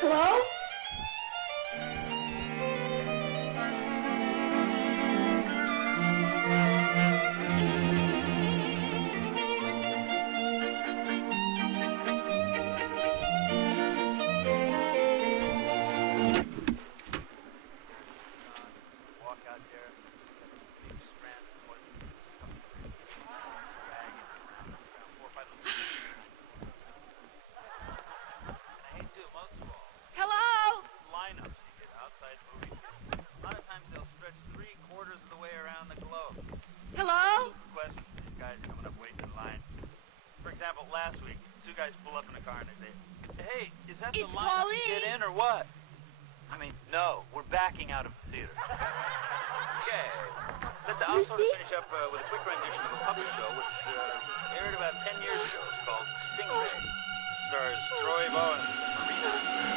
Hello? Out of the theater. Okay. Let's also finish up with a quick rendition of a puppet show which aired about 10 years ago. It's called Stingray. Stars Troy Bowen and Marina.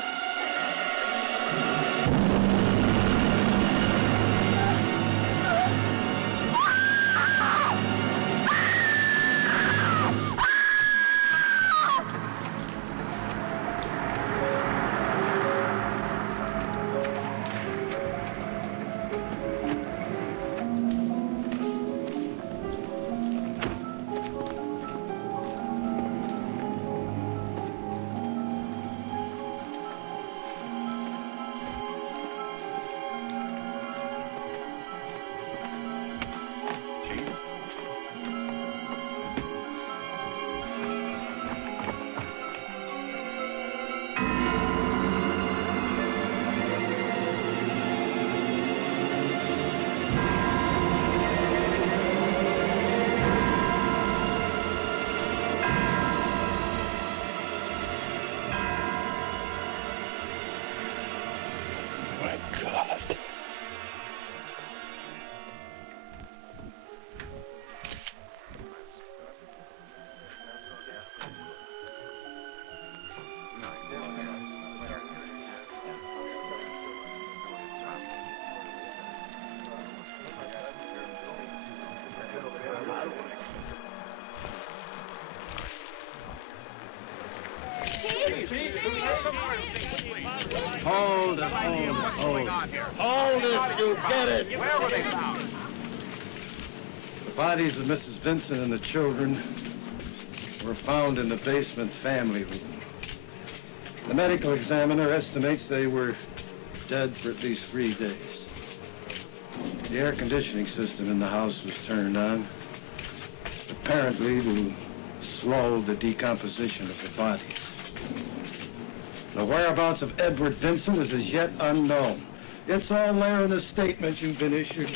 Hold it, hold it, you get it! Where were they found? The bodies of Mrs. Vincent and the children were found in the basement family room. The medical examiner estimates they were dead for at least 3 days. The air conditioning system in the house was turned on, apparently to slow the decomposition of the bodies. The whereabouts of Edward Vincent is as yet unknown. It's all there in the statement you've been issued.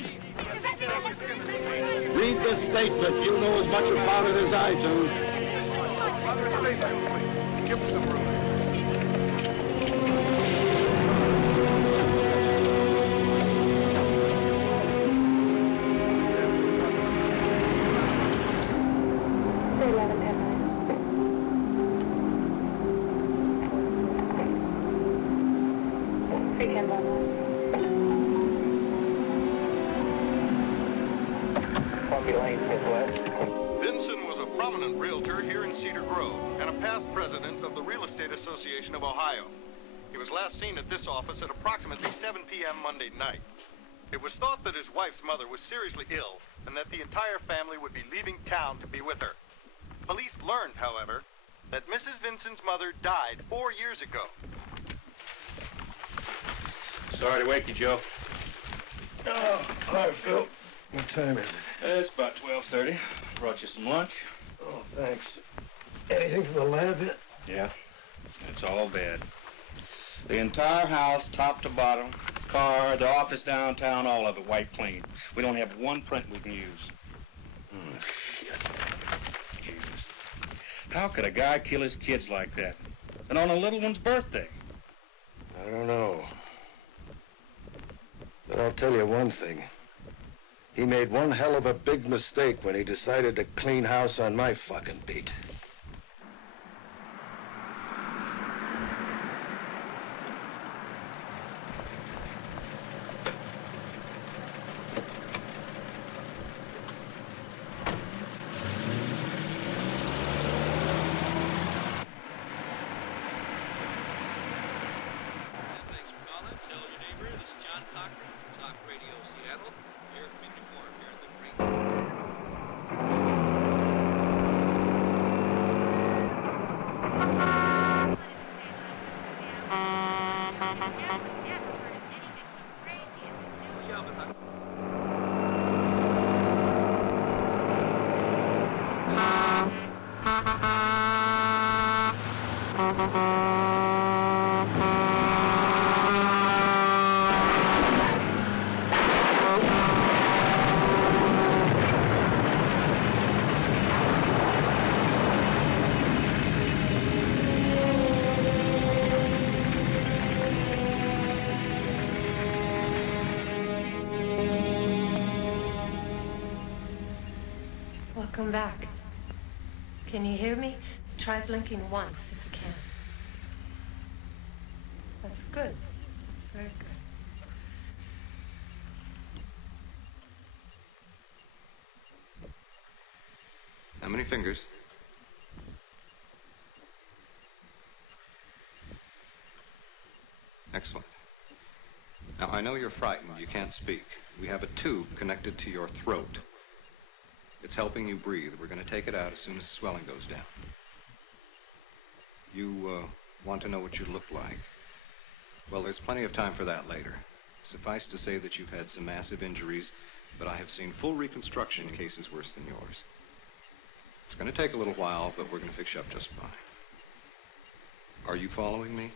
Read the statement. You know as much about it as I do. Give us some room. Vincent was a prominent realtor here in Cedar Grove and a past president of the Real Estate Association of Ohio. He was last seen at this office at approximately 7 p.m. Monday night. It was thought that his wife's mother was seriously ill and that the entire family would be leaving town to be with her. Police learned, however, that Mrs. Vincent's mother died 4 years ago. Sorry to wake you, Joe. Oh, hi, Phil. What time is it? It's about 12:30. Brought you some lunch. Oh, thanks. Anything from the lab yet? Yeah, it's all bad. The entire house, top to bottom, car, the office downtown, all of it wiped clean. We don't have one print we can use. Oh, shit. Jesus. How could a guy kill his kids like that? And on a little one's birthday? I don't know. But I'll tell you one thing. He made one hell of a big mistake when he decided to clean house on my fucking beat. Welcome back. Can you hear me? Try blinking once if you can. That's good. That's very good. How many fingers? Excellent. Now, I know you're frightened. You can't speak. We have a tube connected to your throat. It's helping you breathe. We're going to take it out as soon as the swelling goes down. You want to know what you look like? Well, there's plenty of time for that later. Suffice to say that you've had some massive injuries, but I have seen full reconstruction in cases worse than yours. It's going to take a little while, but we're going to fix you up just fine. Are you following me?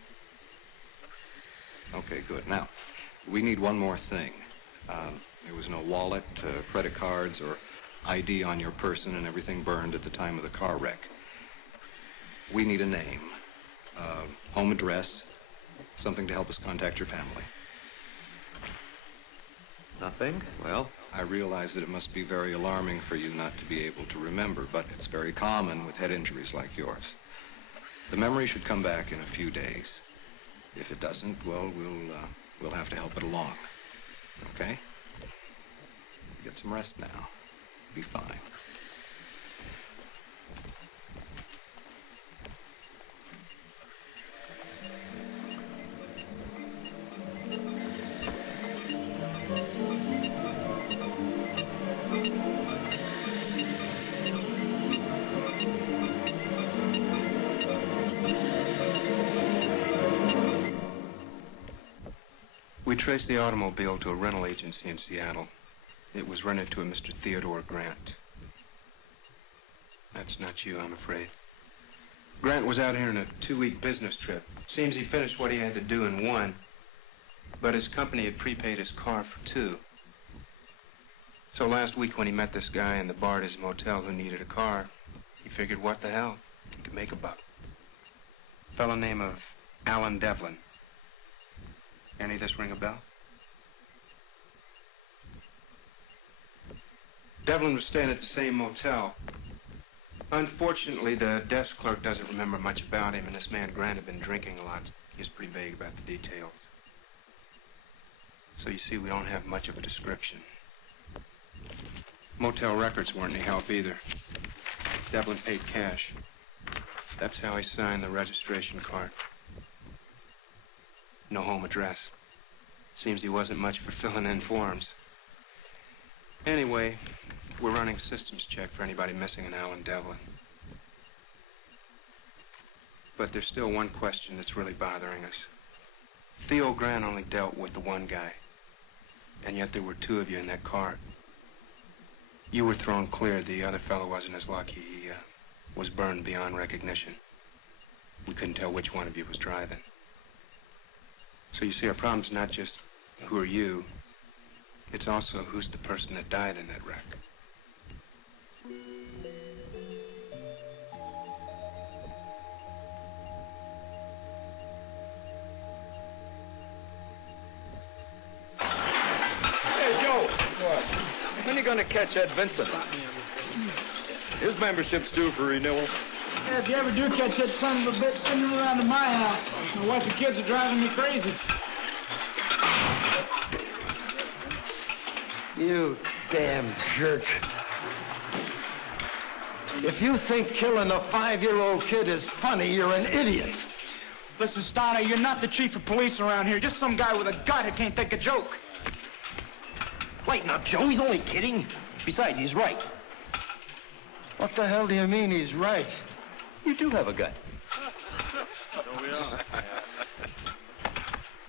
Okay, good. Now, we need one more thing. There was no wallet, credit cards, or ID on your person, and everything burned at the time of the car wreck. We need a name, home address, something to help us contact your family. Nothing? Well, I realize that it must be very alarming for you not to be able to remember, but it's very common with head injuries like yours. The memory should come back in a few days. If it doesn't, well, we'll have to help it along. Okay? Get some rest now. Be fine. we traced the automobile to a rental agency in Seattle. It was rented to a Mr. Theodore Grant. That's not you, I'm afraid. Grant was out here on a 2-week business trip. Seems he finished what he had to do in 1, but his company had prepaid his car for 2. So last week when he met this guy in the bar at his motel who needed a car, he figured, what the hell, he could make a buck. A fellow named of Allen Devlin. Any of this ring a bell? Devlin was staying at the same motel. Unfortunately, the desk clerk doesn't remember much about him, and this man Grant had been drinking a lot. He was pretty vague about the details. So you see, we don't have much of a description. Motel records weren't any help either. Devlin paid cash. That's how he signed the registration card. No home address. Seems he wasn't much for filling in forms. Anyway, we're running systems check for anybody missing in Allen Devlin. But there's still one question that's really bothering us. Theo Grant only dealt with the one guy, and yet there were 2 of you in that car. You were thrown clear. The other fellow wasn't as lucky. He was burned beyond recognition. We couldn't tell which one of you was driving. So you see, our problem's not just who are you, it's also who's the person that died in that wreck. Hey, Joe. What? When are you going to catch that Vincent? His membership's due for renewal. Yeah, if you ever do catch that son of a bitch, send him around to my house. My wife and kids are driving me crazy. You damn jerk. If you think killing a 5-year-old kid is funny, you're an idiot. Listen, Steiner, you're not the chief of police around here. Just some guy with a gut who can't take a joke. Lighten up, Joe. He's only kidding. Besides, he's right. What the hell do you mean he's right? You do have a gut.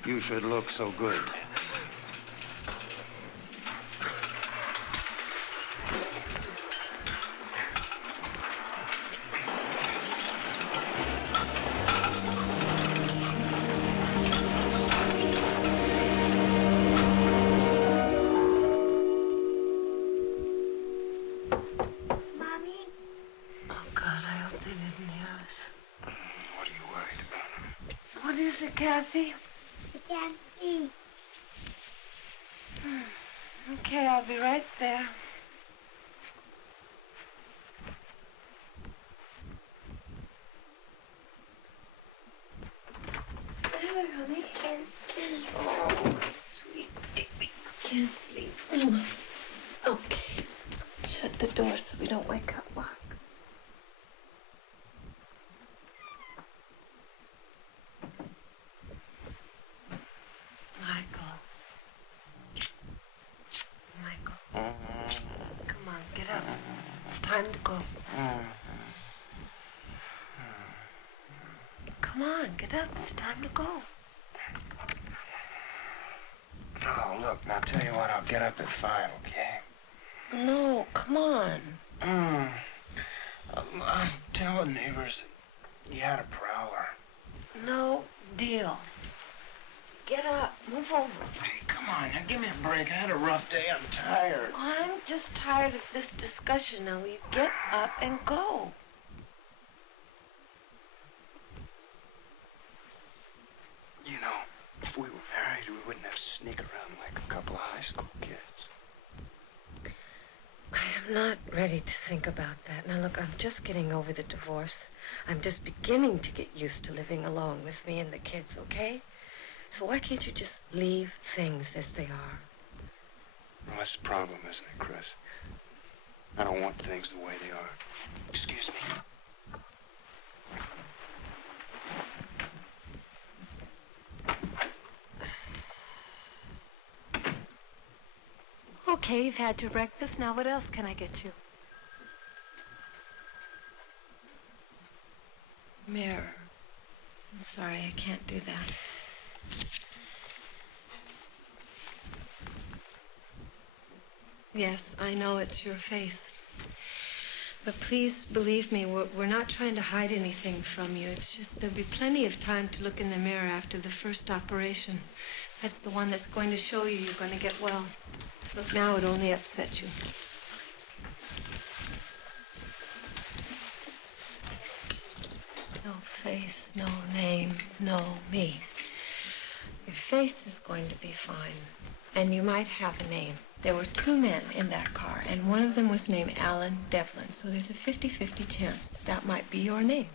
You should look so good. Kathy? I can't see. Okay, I'll be right there. Steiner, honey. I can't see. Oh, sweet baby. Can't sleep. Okay, let's shut the door so we don't wake up Mark. Come on, get up. It's time to go. Come on, get up. It's time to go. Oh, look, now tell you what, I'll get up at 5, okay? No, come on. I'll tell the neighbors that you had a prowler. No deal. Get up. Move over. Hey, come on, now give me a break. I had a rough day. I'm tired. I'm just tired of this discussion now. Will you get up and go? You know, if we were married, we wouldn't have to sneak around like a couple of high school kids. I am not ready to think about that. Now, look, I'm just getting over the divorce. I'm just beginning to get used to living alone with me and the kids, okay? So why can't you just leave things as they are? Well, that's the problem, isn't it, Chris? I don't want things the way they are. Excuse me. Okay, you've had your breakfast. Now what else can I get you? Mirror. I'm sorry, I can't do that. Yes, I know it's your face. But please believe me, we're not trying to hide anything from you. It's just there'll be plenty of time to look in the mirror after the first operation. That's the one that's going to show you you're going to get well. Look, now it only upsets you. No face, no name, no me. Your face is going to be fine. And you might have a name. There were 2 men in that car, and one of them was named Allen Devlin. So there's a 50-50 chance that might be your name.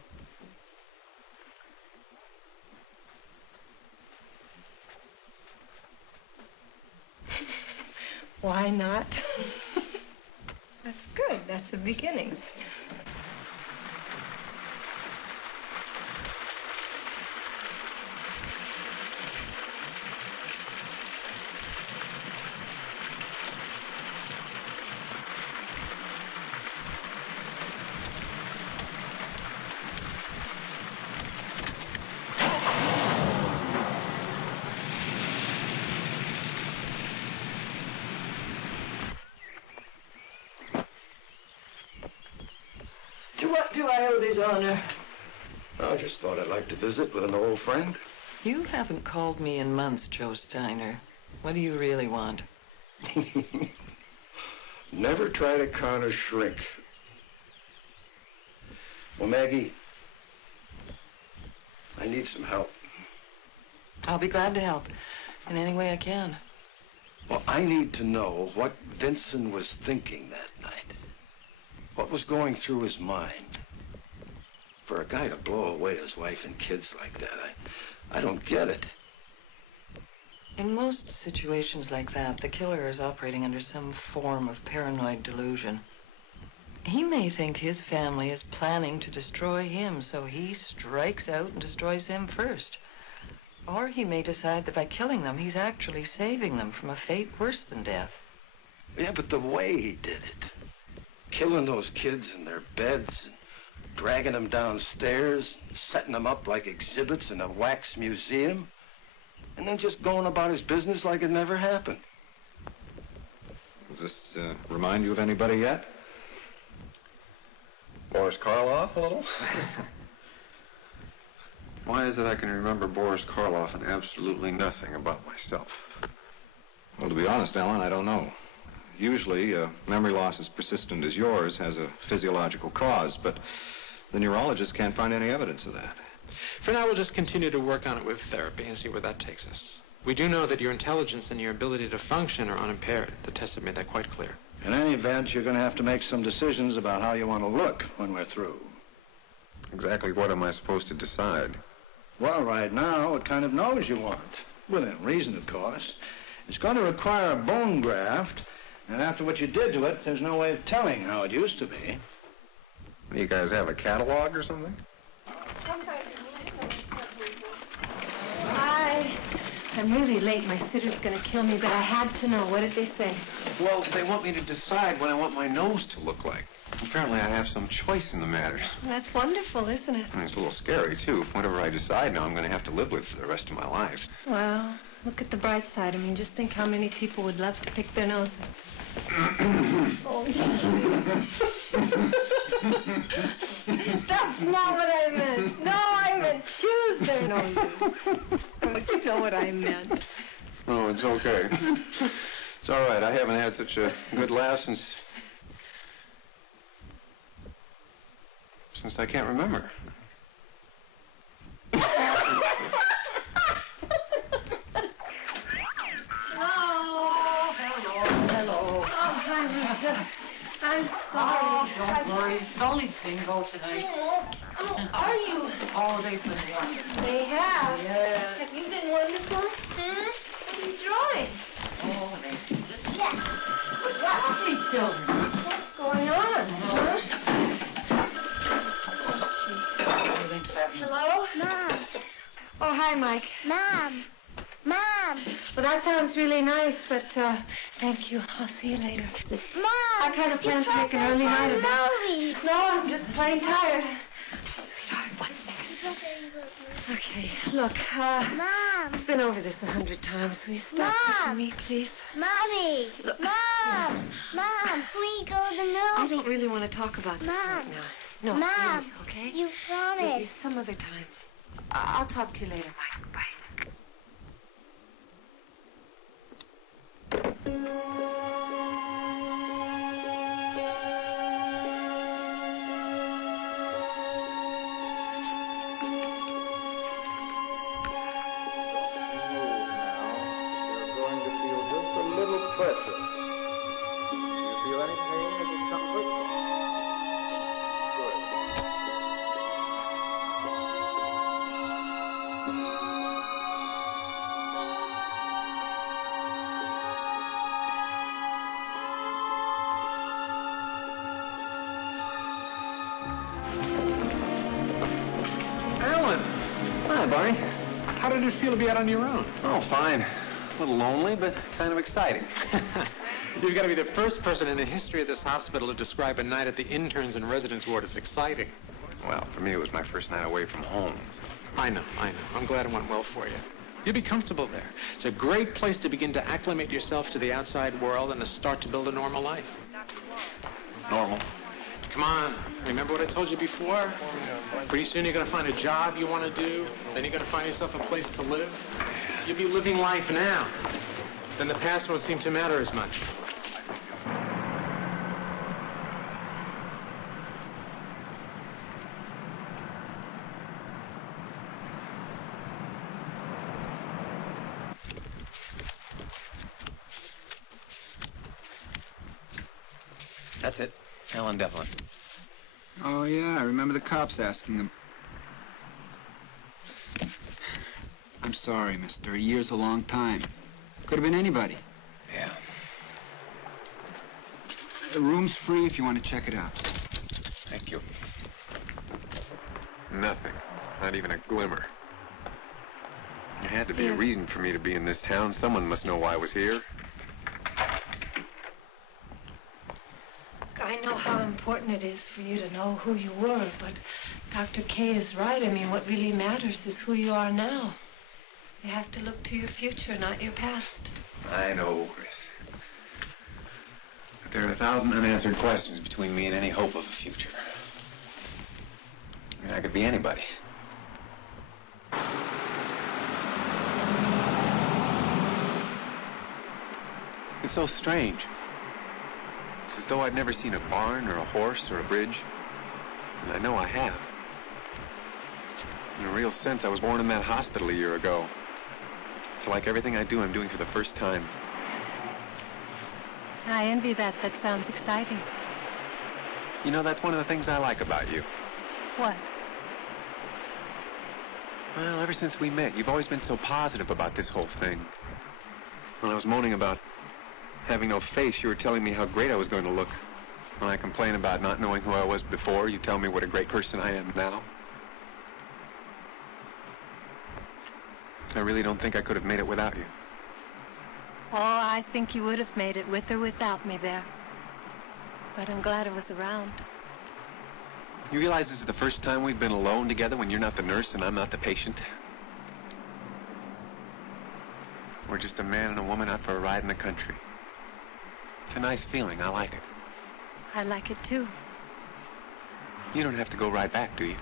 Why not? That's good. That's a beginning. What do I owe this honor? I just thought I'd like to visit with an old friend. You haven't called me in months, Joe Steiner. What do you really want? Never try to con a shrink. Well, Maggie, I need some help. I'll be glad to help in any way I can. Well, I need to know what Vincent was thinking that night. What was going through his mind? For a guy to blow away his wife and kids like that, I don't get it. In most situations like that, the killer is operating under some form of paranoid delusion. He may think his family is planning to destroy him, so he strikes out and destroys them first. Or he may decide that by killing them, he's actually saving them from a fate worse than death. Yeah, but the way he did it, killing those kids in their beds and dragging them downstairs, setting them up like exhibits in a wax museum. and then just going about his business like it never happened. Does this remind you of anybody yet? Boris Karloff, a little? Why is it I can remember Boris Karloff and absolutely nothing about myself? Well, to be honest, Alan, I don't know. Usually, memory loss as persistent as yours has a physiological cause, but the neurologist can't find any evidence of that. For now, we'll just continue to work on it with therapy and see where that takes us. We do know that your intelligence and your ability to function are unimpaired. The tests have made that quite clear. In any event, you're going to have to make some decisions about how you want to look when we're through. Exactly what am I supposed to decide? Well, right now, what kind of nose you want. Within reason, of course. It's going to require a bone graft, and after what you did to it, there's no way of telling how it used to be. You guys have a catalog or something? I'm really late. My sitter's going to kill me, but I had to know. What did they say? Well, they want me to decide what I want my nose to look like. Apparently, I have some choice in the matter. That's wonderful, isn't it? I mean, it's a little scary, too. Whatever I decide now, I'm going to have to live with for the rest of my life. Well, look at the bright side. I mean, just think how many people would love to pick their noses. Oh, that's not what I meant. No, I meant choose their noses. But you know what I meant. Oh, it's okay. It's all right. I haven't had such a good laugh since I can't remember. Hello. Oh, I'm sorry. Don't worry. It's only bingo tonight. Oh, are you? Oh, they've been wonderful. They have? Yes. Have you been wonderful? Hmm? What are you drawing? Oh, they just... Yeah. Lovely children. What's going on, huh? Hello? Mom. Oh, hi, Mike. Mom. Mom. Well, that sounds really nice, but thank you. I'll see you later. Mom. I kind of plan to make an early night of it. Movies. No, I'm just plain tired. Sweetheart, 1 second. Okay, look, Mom. I've been over this 100 times. Will you stop pushing me, please? Mommy. Look. Mom. Mom. We go to the movie. I don't really want to talk about this right now. No, Mom. really, okay? You promised. Maybe some other time. I'll talk to you later, Mike. Bye. Hi, Barney. How did it feel to be out on your own? Oh, fine. A little lonely, but kind of exciting. You've got to be the first person in the history of this hospital to describe a night at the interns and residence ward as exciting. Well, for me, it was my first night away from home. I know. I'm glad it went well for you. You'll be comfortable there. It's a great place to begin to acclimate yourself to the outside world and to start to build a normal life. Normal? Come on. Remember what I told you before? Pretty soon you're going to find a job you want to do. Then you're going to find yourself a place to live. You'll be living life now. Then the past won't seem to matter as much. That's it. Allen Devlin. Oh, yeah, I remember the cops asking him. I'm sorry, mister. A year's a long time. Could have been anybody. Yeah. The room's free if you want to check it out. Thank you. Nothing. Not even a glimmer. There had to be a reason for me to be in this town. Someone must know why I was here. I know how important it is for you to know who you were, but Dr. K is right. I mean, what really matters is who you are now. You have to look to your future, not your past. I know, Chris. But there are 1,000 unanswered questions between me and any hope of a future. I mean, I could be anybody. It's so strange. It's as though I'd never seen a barn or a horse or a bridge. And I know I have. In a real sense, I was born in that hospital a year ago. It's like everything I do, I'm doing for the first time. I envy that. That sounds exciting. You know, that's one of the things I like about you. What? Well, ever since we met, you've always been so positive about this whole thing. When I was moaning about having no face, you were telling me how great I was going to look. When I complain about not knowing who I was before, you tell me what a great person I am now. I really don't think I could have made it without you. Oh, I think you would have made it with or without me there. But I'm glad I was around. You realize this is the first time we've been alone together when you're not the nurse and I'm not the patient? We're just a man and a woman out for a ride in the country. It's a nice feeling. I like it. I like it too. You don't have to go right back, do you?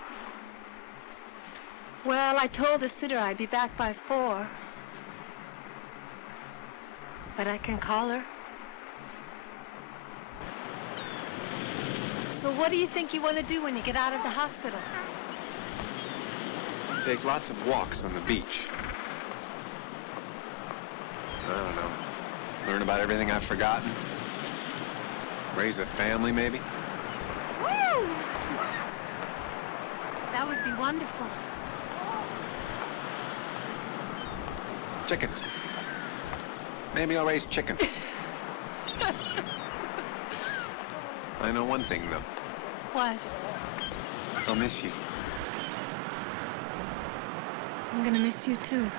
Well, I told the sitter I'd be back by 4. But I can call her. So what do you think you want to do when you get out of the hospital? Take lots of walks on the beach. I don't know. Learn about everything I've forgotten. Raise a family, maybe. Woo! That would be wonderful. Chickens. Maybe I'll raise chickens. I know one thing, though. What? I'll miss you. I'm gonna miss you, too.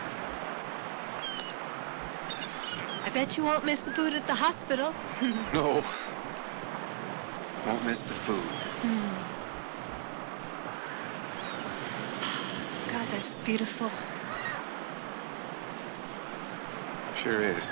I bet you won't miss the food at the hospital. No. Won't miss the food. God, that's beautiful. Sure is.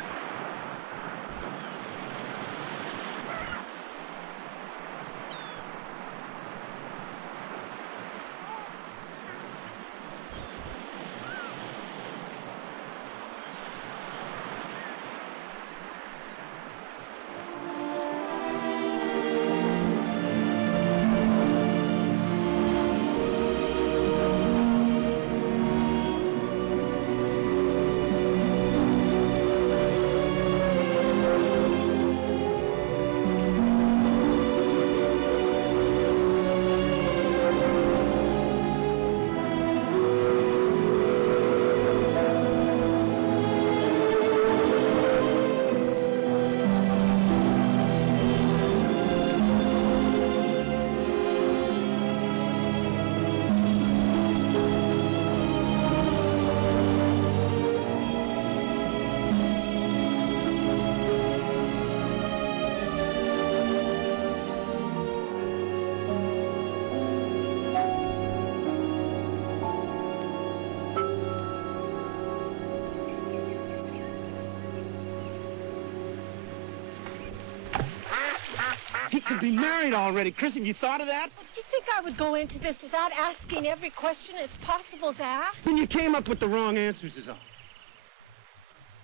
He could be married already. Chris, have you thought of that? You think I would go into this without asking every question it's possible to ask? Then you came up with the wrong answers is all.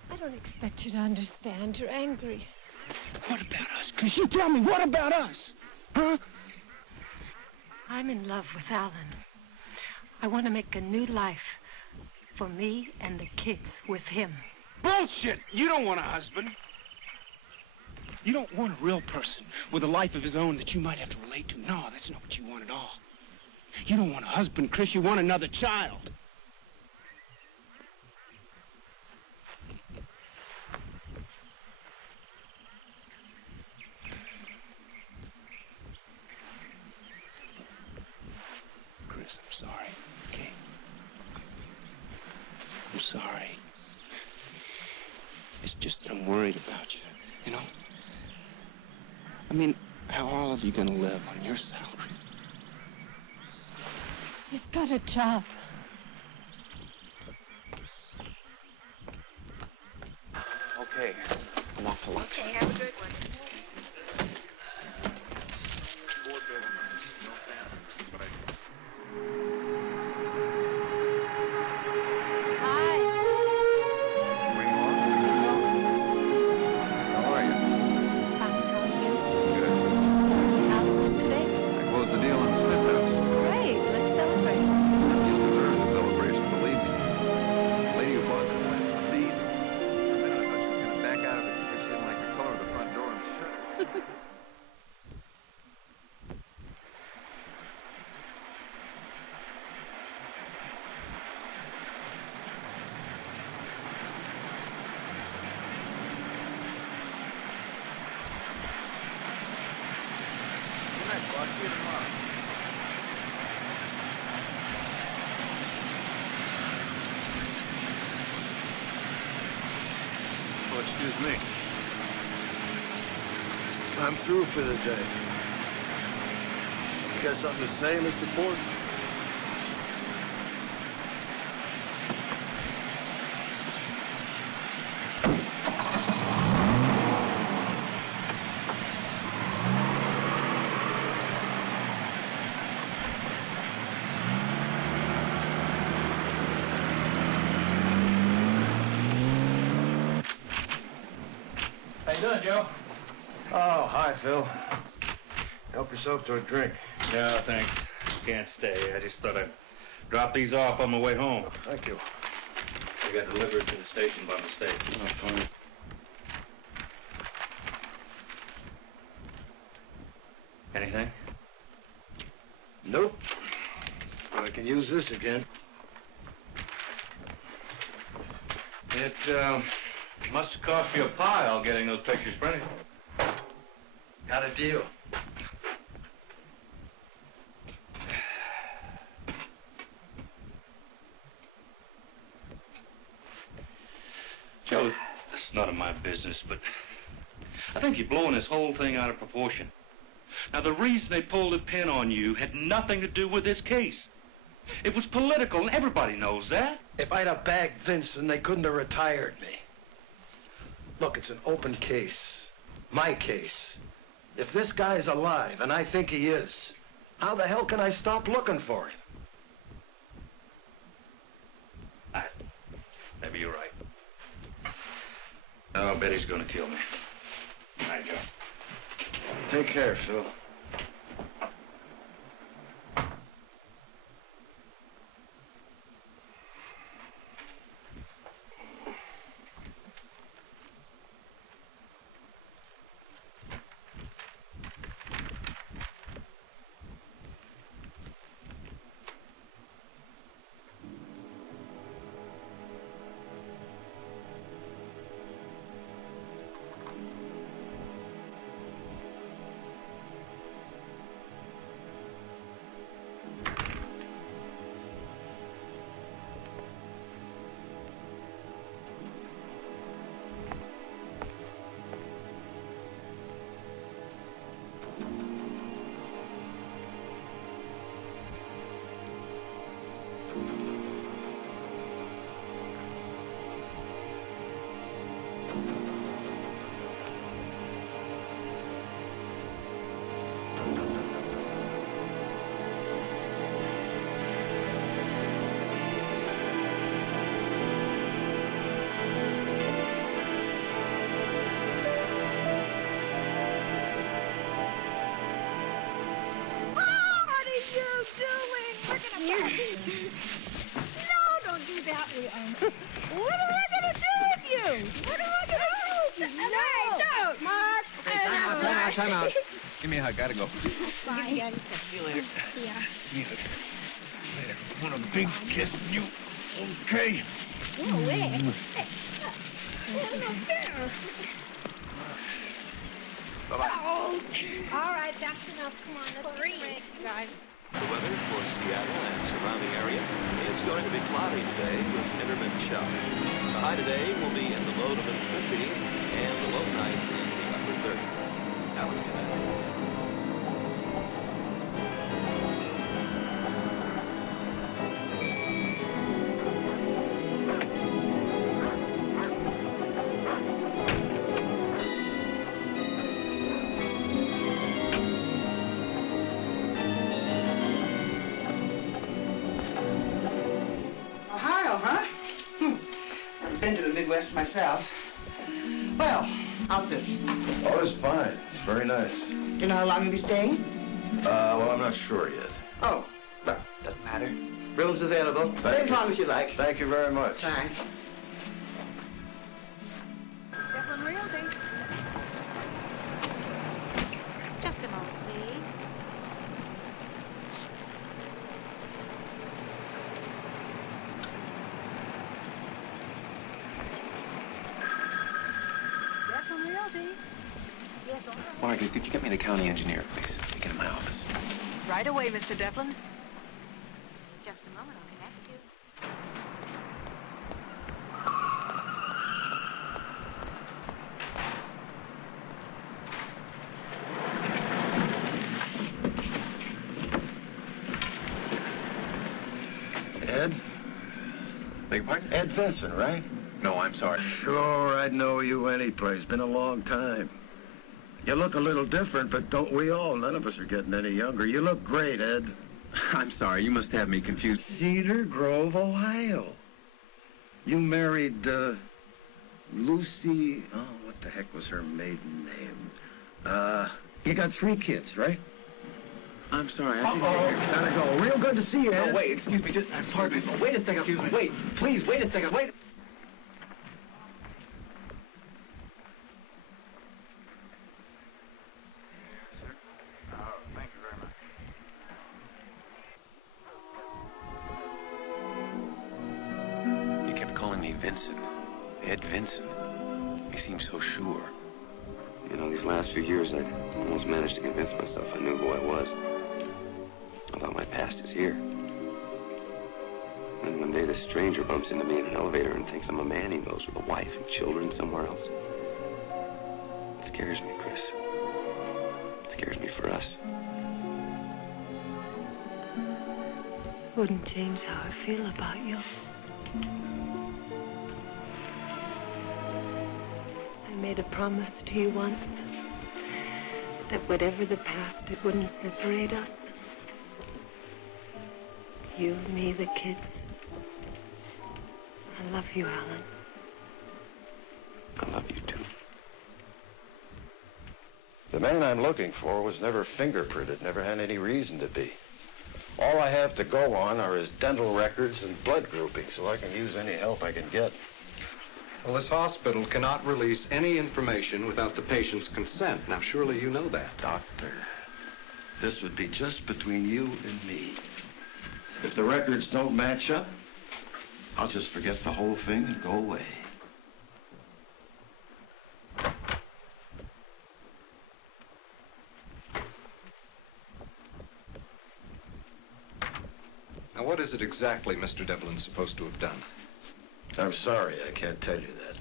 I don't expect you to understand. You're angry. What about us, Chris? You tell me, what about us? Huh? I'm in love with Allen. I want to make a new life for me and the kids with him. Bullshit! You don't want a husband. You don't want a real person with a life of his own that you might have to relate to. No, that's not what you want at all. You don't want a husband, Chris. You want another child. Chris, I'm sorry, okay? I'm sorry. It's just that I'm worried about you, you know? I mean, how are all of you gonna live on your salary? He's got a job. Okay, I'm off to lunch. Okay, have a good one. Oh, excuse me. I'm through for the day. You got something to say, Mr. Ford? How you doing, Joe? Oh, hi, Phil. Help yourself to a drink. No, thanks. Can't stay. I just thought I'd drop these off on my way home. Oh, thank you. They got delivered to the station by mistake. Oh, fine. Anything? Nope. But I can use this again. It must have cost you a pile getting those pictures printed. Got a deal. Joe, this is none of my business, but I think you're blowing this whole thing out of proportion. Now, the reason they pulled a pin on you had nothing to do with this case. It was political, and everybody knows that. If I'd have bagged Vincent, they couldn't have retired me. Look, it's an open case. My case. If this guy's alive, and I think he is, how the hell can I stop looking for him? Maybe you're right. Oh, Betty's gonna kill me. All right, Joe. Take care, Phil. No, don't do that, Leon. What am I going to do with you? What am I going to do? No, don't, Mark. Okay, time out. Give me a hug. Gotta go. Bye. See you later. See ya. Give me a hug. Later. Want a big kiss from you? Okay. No way. Hey, that's not fair. Bye-bye. Oh, all right, that's enough. Come on, let's break, guys. The weather for Seattle and surrounding area, it's going to be cloudy today with intermittent showers. The high today will be in the low to mid-50s and the low night in the upper 30s. Alan Devlin. been to the Midwest myself. Well, how's this? Oh, it's fine. It's very nice. Do you know how long you'll be staying? Well, I'm not sure yet. Oh, well, doesn't matter. Room's available. Stay as long as you like. Thank you very much. Fine. Devlin Realty. Just a moment, please. Devlin Realty. Yes, all right. Margaret, could you get me the county engineer, please? Take it in my office. Right away, Mr. Devlin. Just a moment, I'll connect you. Ed? Beg your pardon? Ed Vincent, right? No, I'm sorry. Sure, I'd know you anyplace. Been a long time. You look a little different, but don't we all? None of us are getting any younger. You look great, Ed. I'm sorry, you must have me confused. Cedar Grove, Ohio. You married, Lucy... Oh, what the heck was her maiden name? You got 3 kids, right? I'm sorry, I Uh-oh. Gotta go. Real good to see you, Ed. No, wait, excuse me, just... Pardon me. Wait a second. Excuse me. Wait, please, wait a second. Wait. Vincent. Ed Vincent. He seems so sure. You know, these last few years, I almost managed to convince myself I knew who I was. I thought my past is here. And one day this stranger bumps into me in an elevator and thinks I'm a man he knows with a wife and children somewhere else. It scares me, Chris. It scares me for us. Wouldn't change how I feel about you. I made a promise to you once that whatever the past, it wouldn't separate us. You, me, the kids. I love you, Alan. I love you, too. The man I'm looking for was never fingerprinted, never had any reason to be. All I have to go on are his dental records and blood grouping, so I can use any help I can get. Well, this hospital cannot release any information without the patient's consent. Now, surely you know that. Doctor, this would be just between you and me. If the records don't match up, I'll just forget the whole thing and go away. Now, what is it exactly Mr. Devlin's supposed to have done? I'm sorry, I can't tell you that.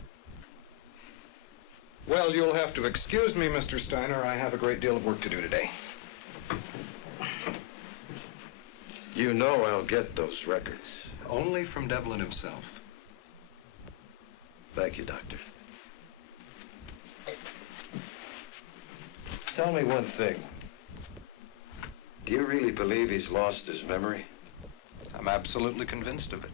Well, you'll have to excuse me, Mr. Steiner. I have a great deal of work to do today. You know I'll get those records. Only from Devlin himself. Thank you, Doctor. Tell me one thing. Do you really believe he's lost his memory? I'm absolutely convinced of it.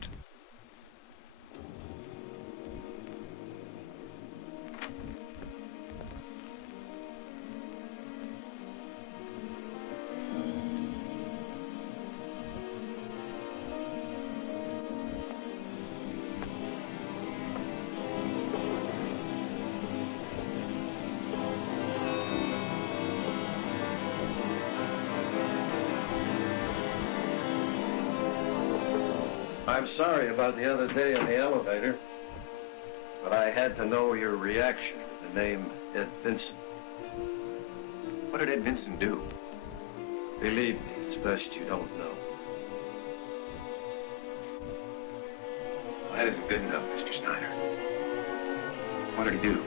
I'm sorry about the other day in the elevator, but I had to know your reaction to the name Ed Vincent. What did Ed Vincent do? Believe me, it's best you don't know. Well, that isn't good enough, Mr. Steiner. What did he do?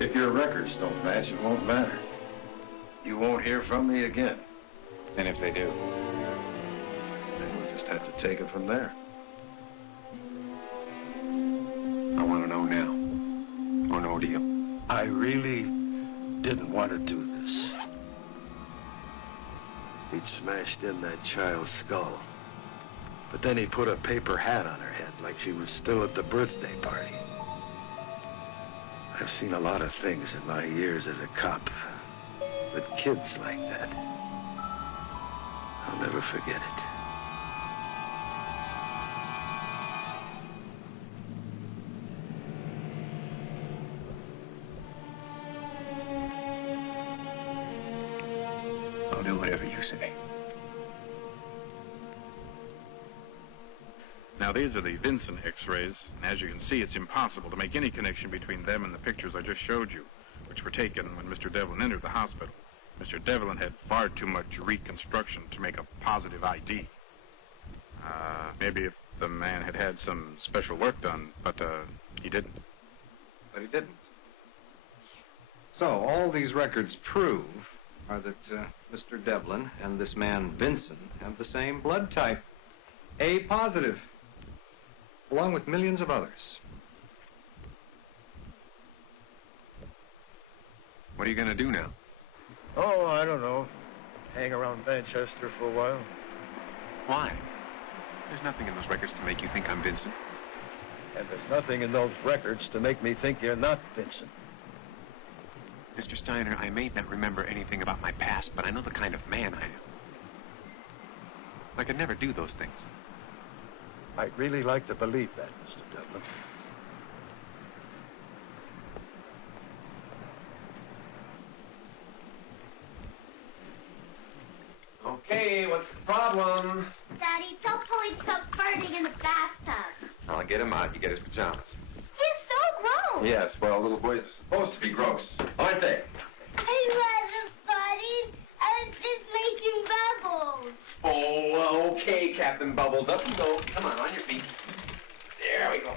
If your records don't match, it won't matter. You won't hear from me again. And if they do? Then we'll just have to take it from there. I want to know now. Or no deal. I really didn't want to do this. He'd smashed in that child's skull. But then he put a paper hat on her head. like she was still at the birthday party. I've seen a lot of things in my years as a cop, but kids like that, I'll never forget it. I'll do whatever you say. Now, these are the Vincent X-rays, and as you can see, it's impossible to make any connection between them and the pictures I just showed you, which were taken when Mr. Devlin entered the hospital. Mr. Devlin had far too much reconstruction to make a positive ID. Maybe if the man had had some special work done, but he didn't. But he didn't. So, all these records prove are that Mr. Devlin and this man Vincent have the same blood type, A positive, along with millions of others. What are you going to do now? Oh, I don't know. Hang around Manchester for a while. Why? There's nothing in those records to make you think I'm Vincent. And there's nothing in those records to make me think you're not Vincent. Mr. Steiner, I may not remember anything about my past, but I know the kind of man I am. I could never do those things. I'd really like to believe that, Mr. Devlin. Okay, what's the problem? Daddy, tell Polly to stop farting in the bathtub. I'll get him out. You get his pajamas. He's so gross. Yes, well, little boys are supposed to be gross, aren't they? I wasn't farting. I was just making bubbles. Oh, okay, Captain Bubbles. Up you go. Come on your feet. There we go.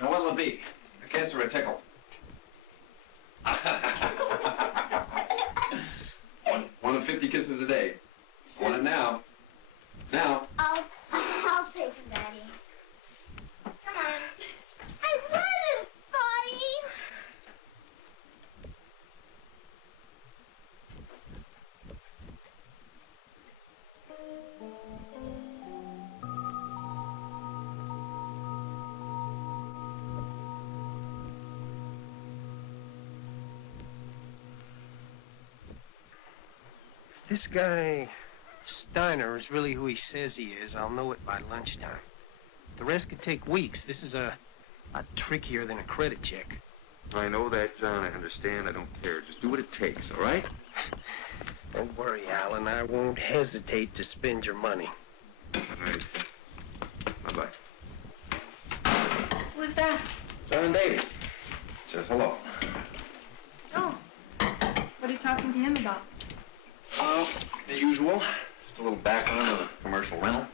Now, what'll it be? A kiss or a tickle? One of 50 kisses a day. I want it now. Now. I'll take him, Daddy. Come on. I wasn't farting. This guy, Steiner, is really who he says he is, I'll know it by lunchtime. The rest could take weeks. This is a lot trickier than a credit check. I know that, John. I understand. I don't care. Just do what it takes, all right? Don't worry, Allen. I won't hesitate to spend your money. All right. Bye-bye. Who's that? John Davy. Says hello. Oh. What are you talking to him about? The usual. Just a little background on a commercial rental.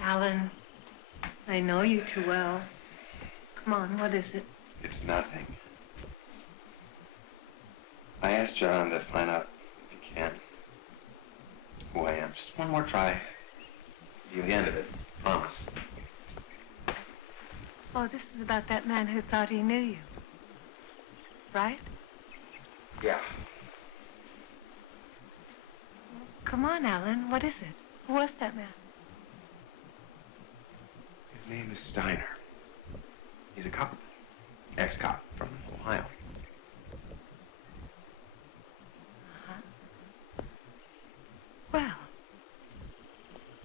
Allen, I know you too well. Come on, what is it? It's nothing. I asked John to find out, if he can, who I am. Just one more try. Give you the end of it. Promise. Oh, this is about that man who thought he knew you. Right? Yeah. Come on, Allen, what is it? Who was that man? His name is Steiner. He's a cop. Ex-cop from Ohio. Uh-huh. Well,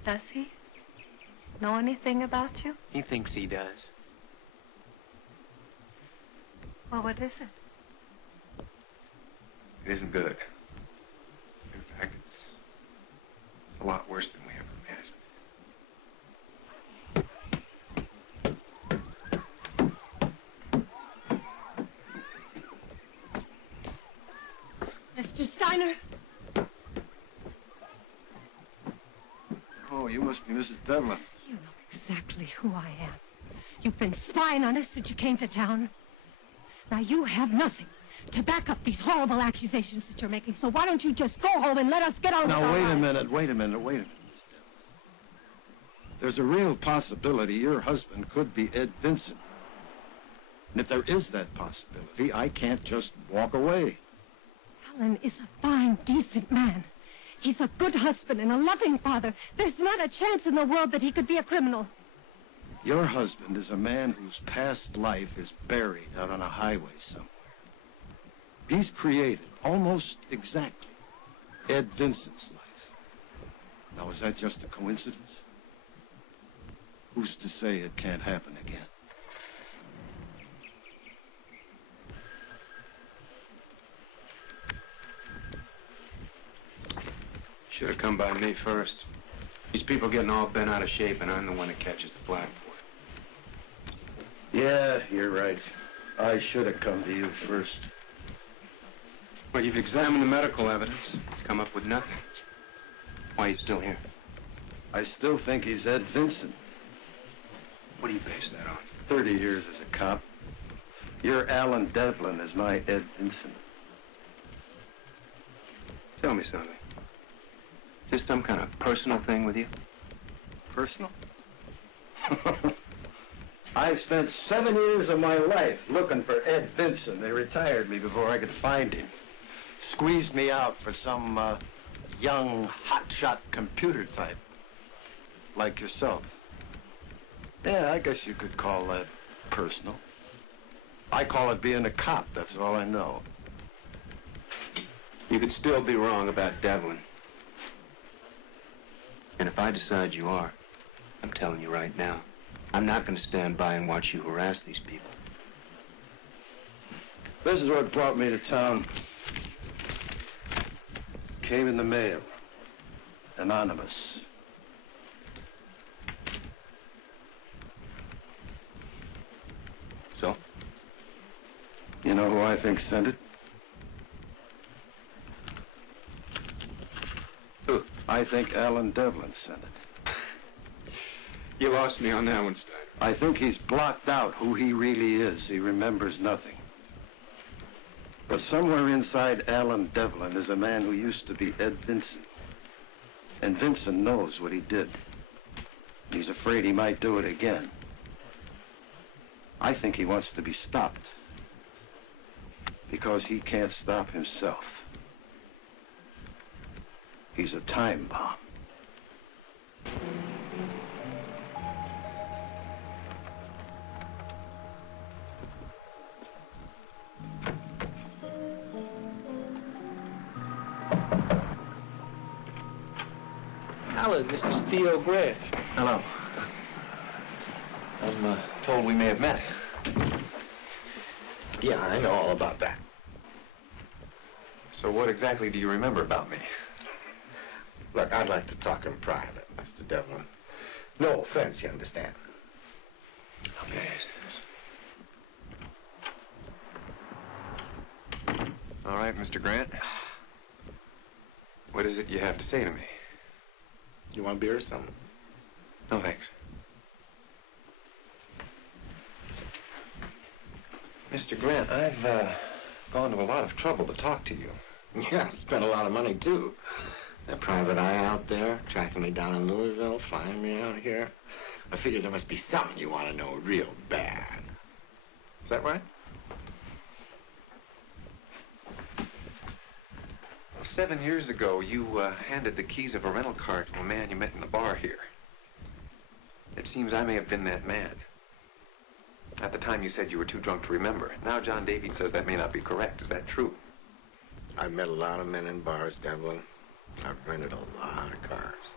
does he know anything about you? He thinks he does. Well, what is it? It isn't good. In fact, it's a lot worse than we ever imagined. Mr. Steiner? Oh, you must be Mrs. Devlin. You know exactly who I am. You've been spying on us since you came to town. Now, you have nothing to back up these horrible accusations that you're making, so why don't you just go home and let us get on with our Now, wait a lives? minute, wait a minute, wait a minute, Miss Devlin. There's a real possibility your husband could be Ed Vincent. And if there is that possibility, I can't just walk away. Allen is a fine, decent man. He's a good husband and a loving father. There's not a chance in the world that he could be a criminal. Your husband is a man whose past life is buried out on a highway somewhere. He's created, almost exactly, Ed Vincent's life. Now, is that just a coincidence? Who's to say it can't happen again? Should have come by me first. These people getting all bent out of shape, and I'm the one that catches the flag for it. Yeah, you're right. I should have come to you first. Well, you've examined the medical evidence. Come up with nothing. Why are you still here? I still think he's Ed Vincent. What do you base that on? 30 years as a cop. Your Allen Devlin is my Ed Vincent. Tell me something. Is this some kind of personal thing with you? Personal? I've spent 7 years of my life looking for Ed Vincent. They retired me before I could find him. Squeezed me out for some young, hotshot computer type. Like yourself. Yeah, I guess you could call that personal. I call it being a cop, that's all I know. You could still be wrong about Devlin. And if I decide you are, I'm telling you right now, I'm not going to stand by and watch you harass these people. This is what brought me to town. Came in the mail. Anonymous. So? You know who I think sent it? Who? I think Allen Devlin sent it. You lost me on that one, Steiner. I think he's blocked out who he really is. He remembers nothing. But somewhere inside Allen Devlin is a man who used to be Ed Vincent. And Vincent knows what he did. He's afraid he might do it again. I think he wants to be stopped. Because he can't stop himself. He's a time bomb. Alan, this is Theo Grant. Hello. I'm told we may have met. Yeah, I know all about that. So what exactly do you remember about me? Look, I'd like to talk in private, Mr. Devlin. No offense, you understand? Okay. All right, Mr. Grant. What is it you have to say to me? You want beer or something? No, thanks. Mr. Grant, I've gone to a lot of trouble to talk to you. Yeah, spent a lot of money, too. That private eye out there, tracking me down in Louisville, flying me out here. I figured there must be something you want to know real bad. Is that right? 7 years ago, you handed the keys of a rental car to a man you met in the bar here. It seems I may have been that man. At the time, you said you were too drunk to remember. Now John Davies says that may not be correct. Is that true? I've met a lot of men in bars, Devlin. I've rented a lot of cars.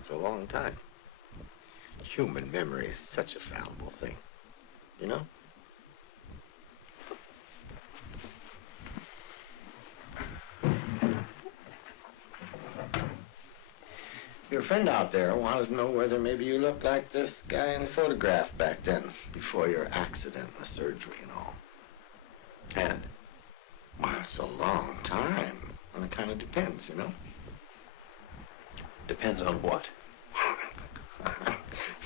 It's a long time. Human memory is such a fallible thing. You know? Your friend out there wanted to know whether maybe you looked like this guy in the photograph back then, before your accident and the surgery and all. And? Well, it's a long time. And it kind of depends, you know? Depends on what?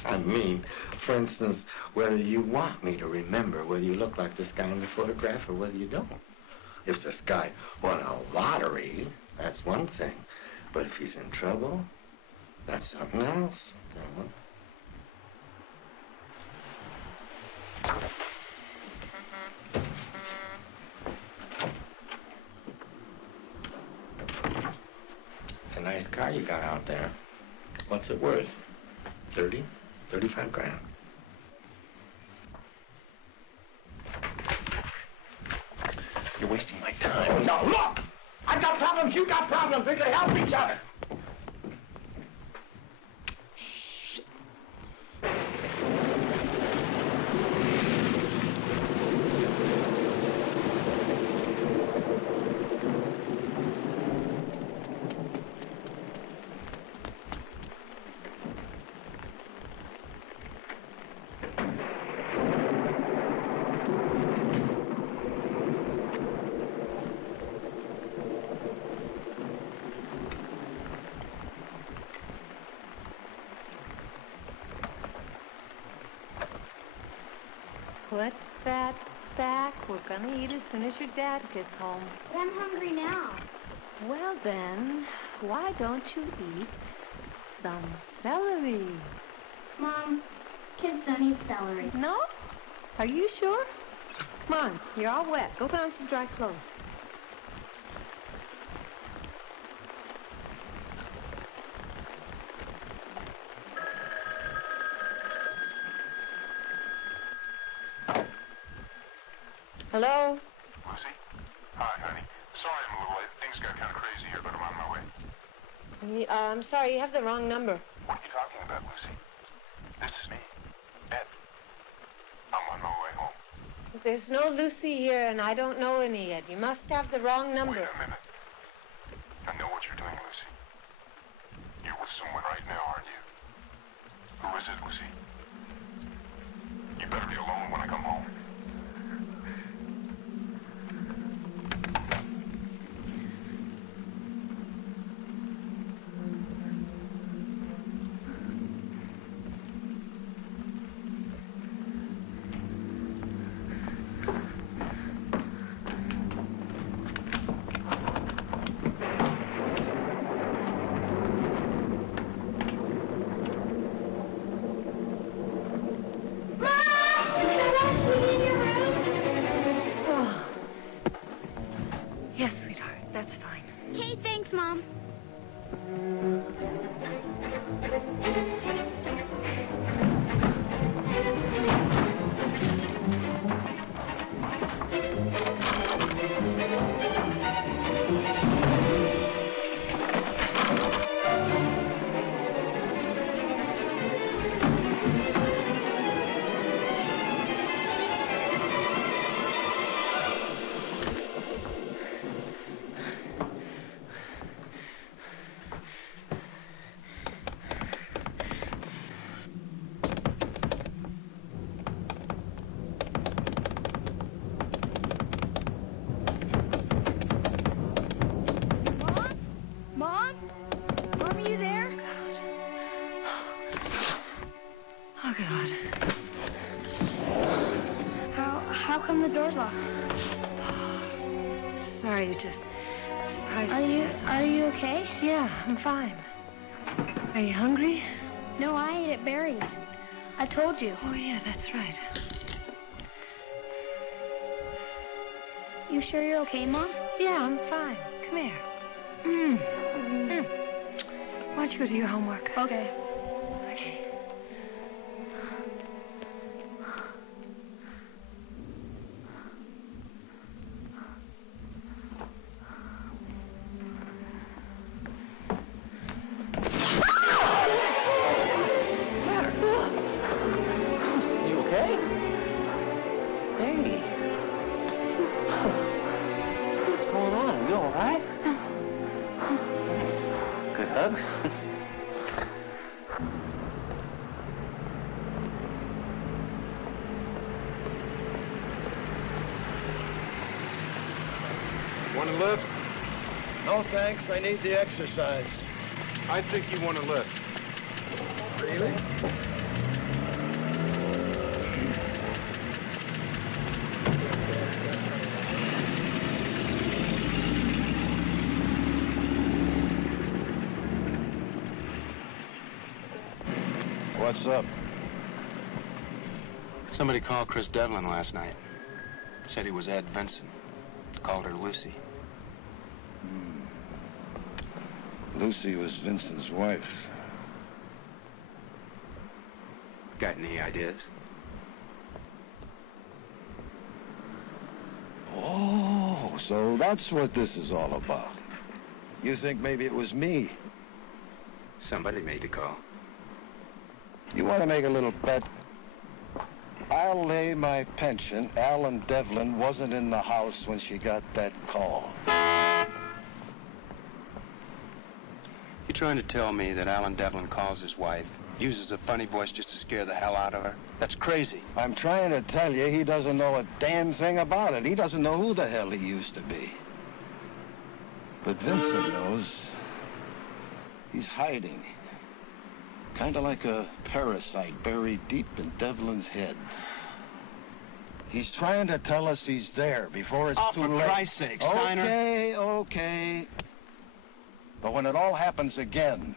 I mean, for instance, whether you want me to remember whether you look like this guy in the photograph or whether you don't. If this guy won a lottery, that's one thing. But if he's in trouble, that's something else. You know? Nice car you got out there. What's it worth? 30, 35 grand. You're wasting my time. No, look! I got problems, you got problems. We could help each other. Put that back. We're gonna eat as soon as your dad gets home. But I'm hungry now. Well then, why don't you eat some celery? Mom, kids don't eat celery. No? Are you sure? Come on, you're all wet. Go put on some dry clothes. Hello? Lucy? Hi, honey. Sorry I'm a little late. Things got kind of crazy here, but I'm on my way. I'm sorry, you have the wrong number. What are you talking about, Lucy? This is me, Ed. I'm on my way home. There's no Lucy here, and I don't know any yet. You must have the wrong number. Wait a minute. I know what you're doing, Lucy. You're with someone right now, aren't you? Who is it, Lucy? You better be alone when I come home. Yes, sweetheart, that's fine. Okay, thanks, Mom. Oh, God. How come the door's locked? Sorry to just surprise you. Are you okay? Yeah, I'm fine. Are you hungry? No, I ate at Barry's. I told you. Oh, yeah, that's right. You sure you're okay, Mom? Yeah, I'm fine. Come here. Why don't you go do your homework? Okay. Okay. You okay? Hey. What's going on? Are you all right? Good hug. Want to lift? No, thanks. I need the exercise. I think you want to lift. Really? What's up? Somebody called Chris Devlin last night. Said he was Ed Vinson. Called her Lucy. Lucy was Vincent's wife. Got any ideas? Oh, so that's what this is all about. You think maybe it was me? Somebody made the call. You want to make a little bet? I'll lay my pension Allen Devlin wasn't in the house when she got that call. You trying to tell me that Allen Devlin calls his wife, uses a funny voice just to scare the hell out of her? That's crazy. I'm trying to tell you he doesn't know a damn thing about it. He doesn't know who the hell he used to be. But Vincent knows. He's hiding. Kind of like a parasite buried deep in Devlin's head. He's trying to tell us he's there before it's too late. For Christ's sake, Steiner. Okay. But when it all happens again,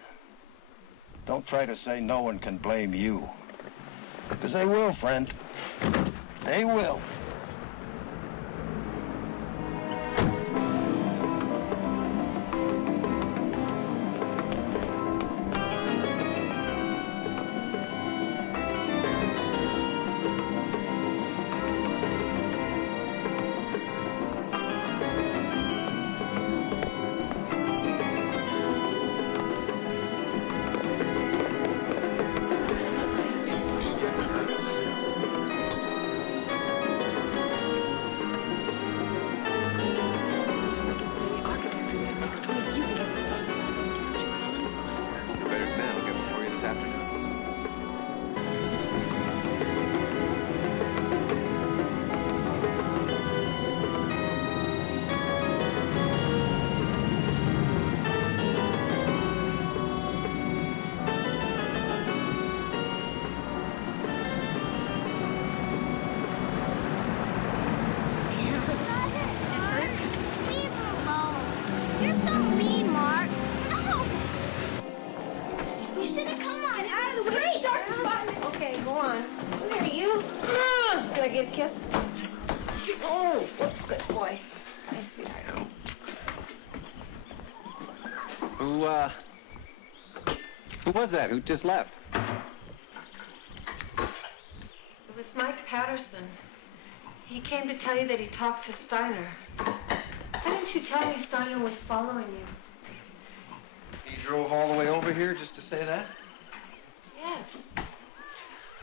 don't try to say no one can blame you. Because they will, friend. They will. Who was that? Who just left? It was Mike Patterson. He came to tell you that he talked to Steiner. Why didn't you tell me Steiner was following you? He drove all the way over here just to say that? Yes.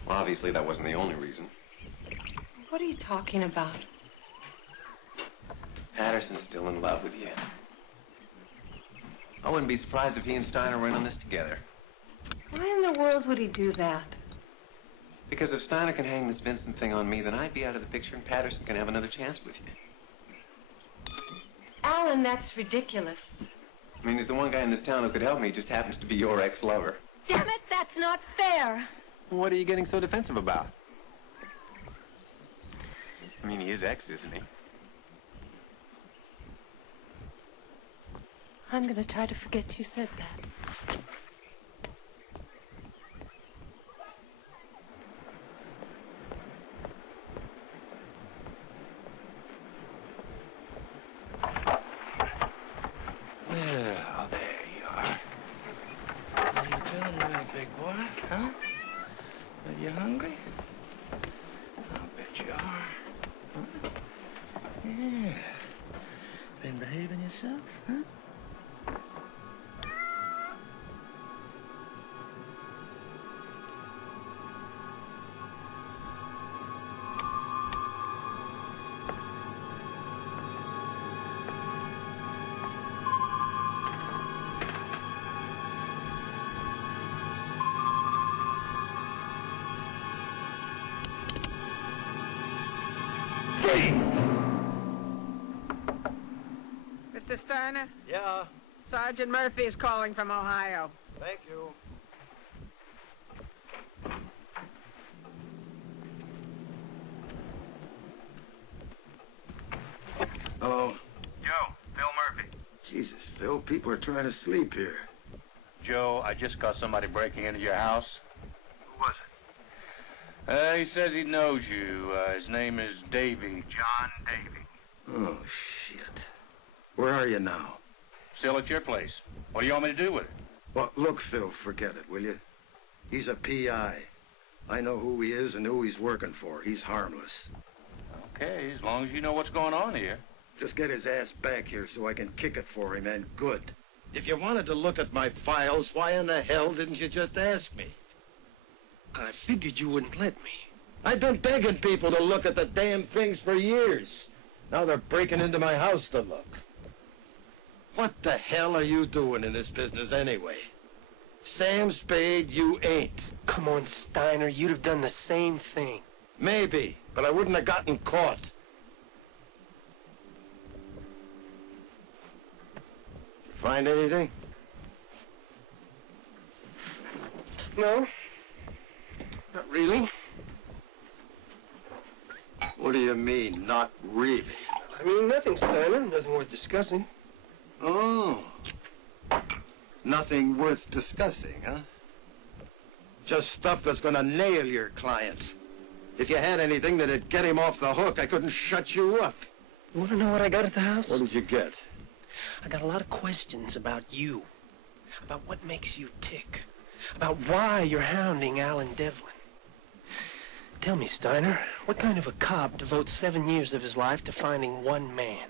Well, obviously that wasn't the only reason. What are you talking about? Patterson's still in love with you. I wouldn't be surprised if he and Steiner were in on this together. Why in the world would he do that? Because if Steiner can hang this Vincent thing on me, then I'd be out of the picture and Patterson can have another chance with you. Alan, that's ridiculous. I mean, there's the one guy in this town who could help me. He just happens to be your ex-lover. Damn it, that's not fair. What are you getting so defensive about? I mean, he is ex, isn't he? I'm gonna try to forget you said that. Well, there you are. How you doing, little big boy? Huh? Are you hungry? I'll bet you are. Huh? Yeah. Been behaving yourself, huh? Mr. Steiner? Yeah? Sergeant Murphy is calling from Ohio. Thank you. Hello? Joe, Phil Murphy. Jesus, Phil, people are trying to sleep here. Joe, I just got somebody breaking into your house. Who was it? He says he knows you. His name is Davy. John Davy. Oh, shit. Where are you now? Still at your place. What do you want me to do with it? Well, look, Phil, forget it, will you? He's a P.I. I know who he is and who he's working for. He's harmless. Okay, as long as you know what's going on here. Just get his ass back here so I can kick it for him, and good. If you wanted to look at my files, why in the hell didn't you just ask me? I figured you wouldn't let me. I've been begging people to look at the damn things for years. Now they're breaking into my house to look. What the hell are you doing in this business anyway? Sam Spade, you ain't. Come on, Steiner, you'd have done the same thing. Maybe, but I wouldn't have gotten caught. Find anything? No, not really. What do you mean, not really? I mean, nothing, Steiner. Nothing worth discussing. Oh. Nothing worth discussing, huh? Just stuff that's gonna nail your client. If you had anything that'd get him off the hook, I couldn't shut you up. You want to know what I got at the house? What did you get? I got a lot of questions about you. About what makes you tick. About why you're hounding Allen Devlin. Tell me, Steiner, what kind of a cop devotes 7 years of his life to finding one man?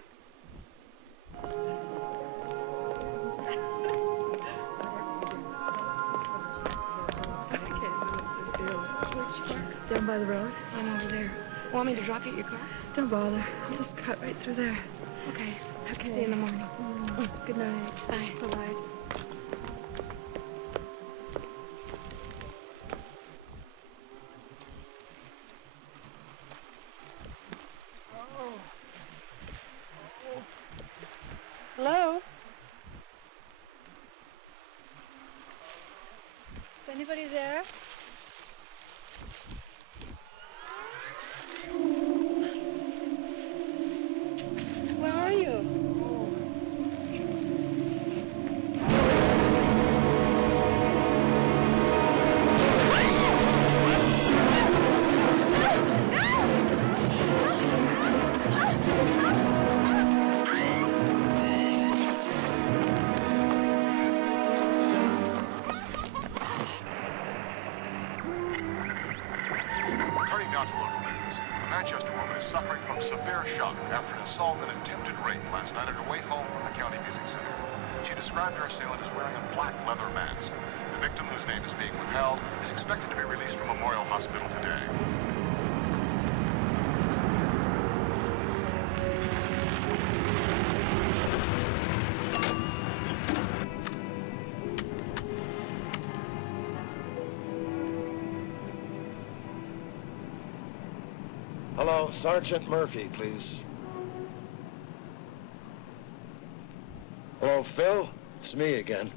Down by the road. I'm over there. Want me to drop you at your car? Don't bother. I'll just cut right through there. Okay. Okay. See you in the morning. Good night. Bye. Bye-bye. Hello? Is anybody there? Where are you? Suffering from severe shock after an assault and attempted rape last night on her way home from the County Music Center. She described her assailant as wearing a black leather mask. The victim, whose name is being withheld, is expected to be released from Memorial Hospital today. Hello, Sergeant Murphy, please. Hello, Phil? It's me again.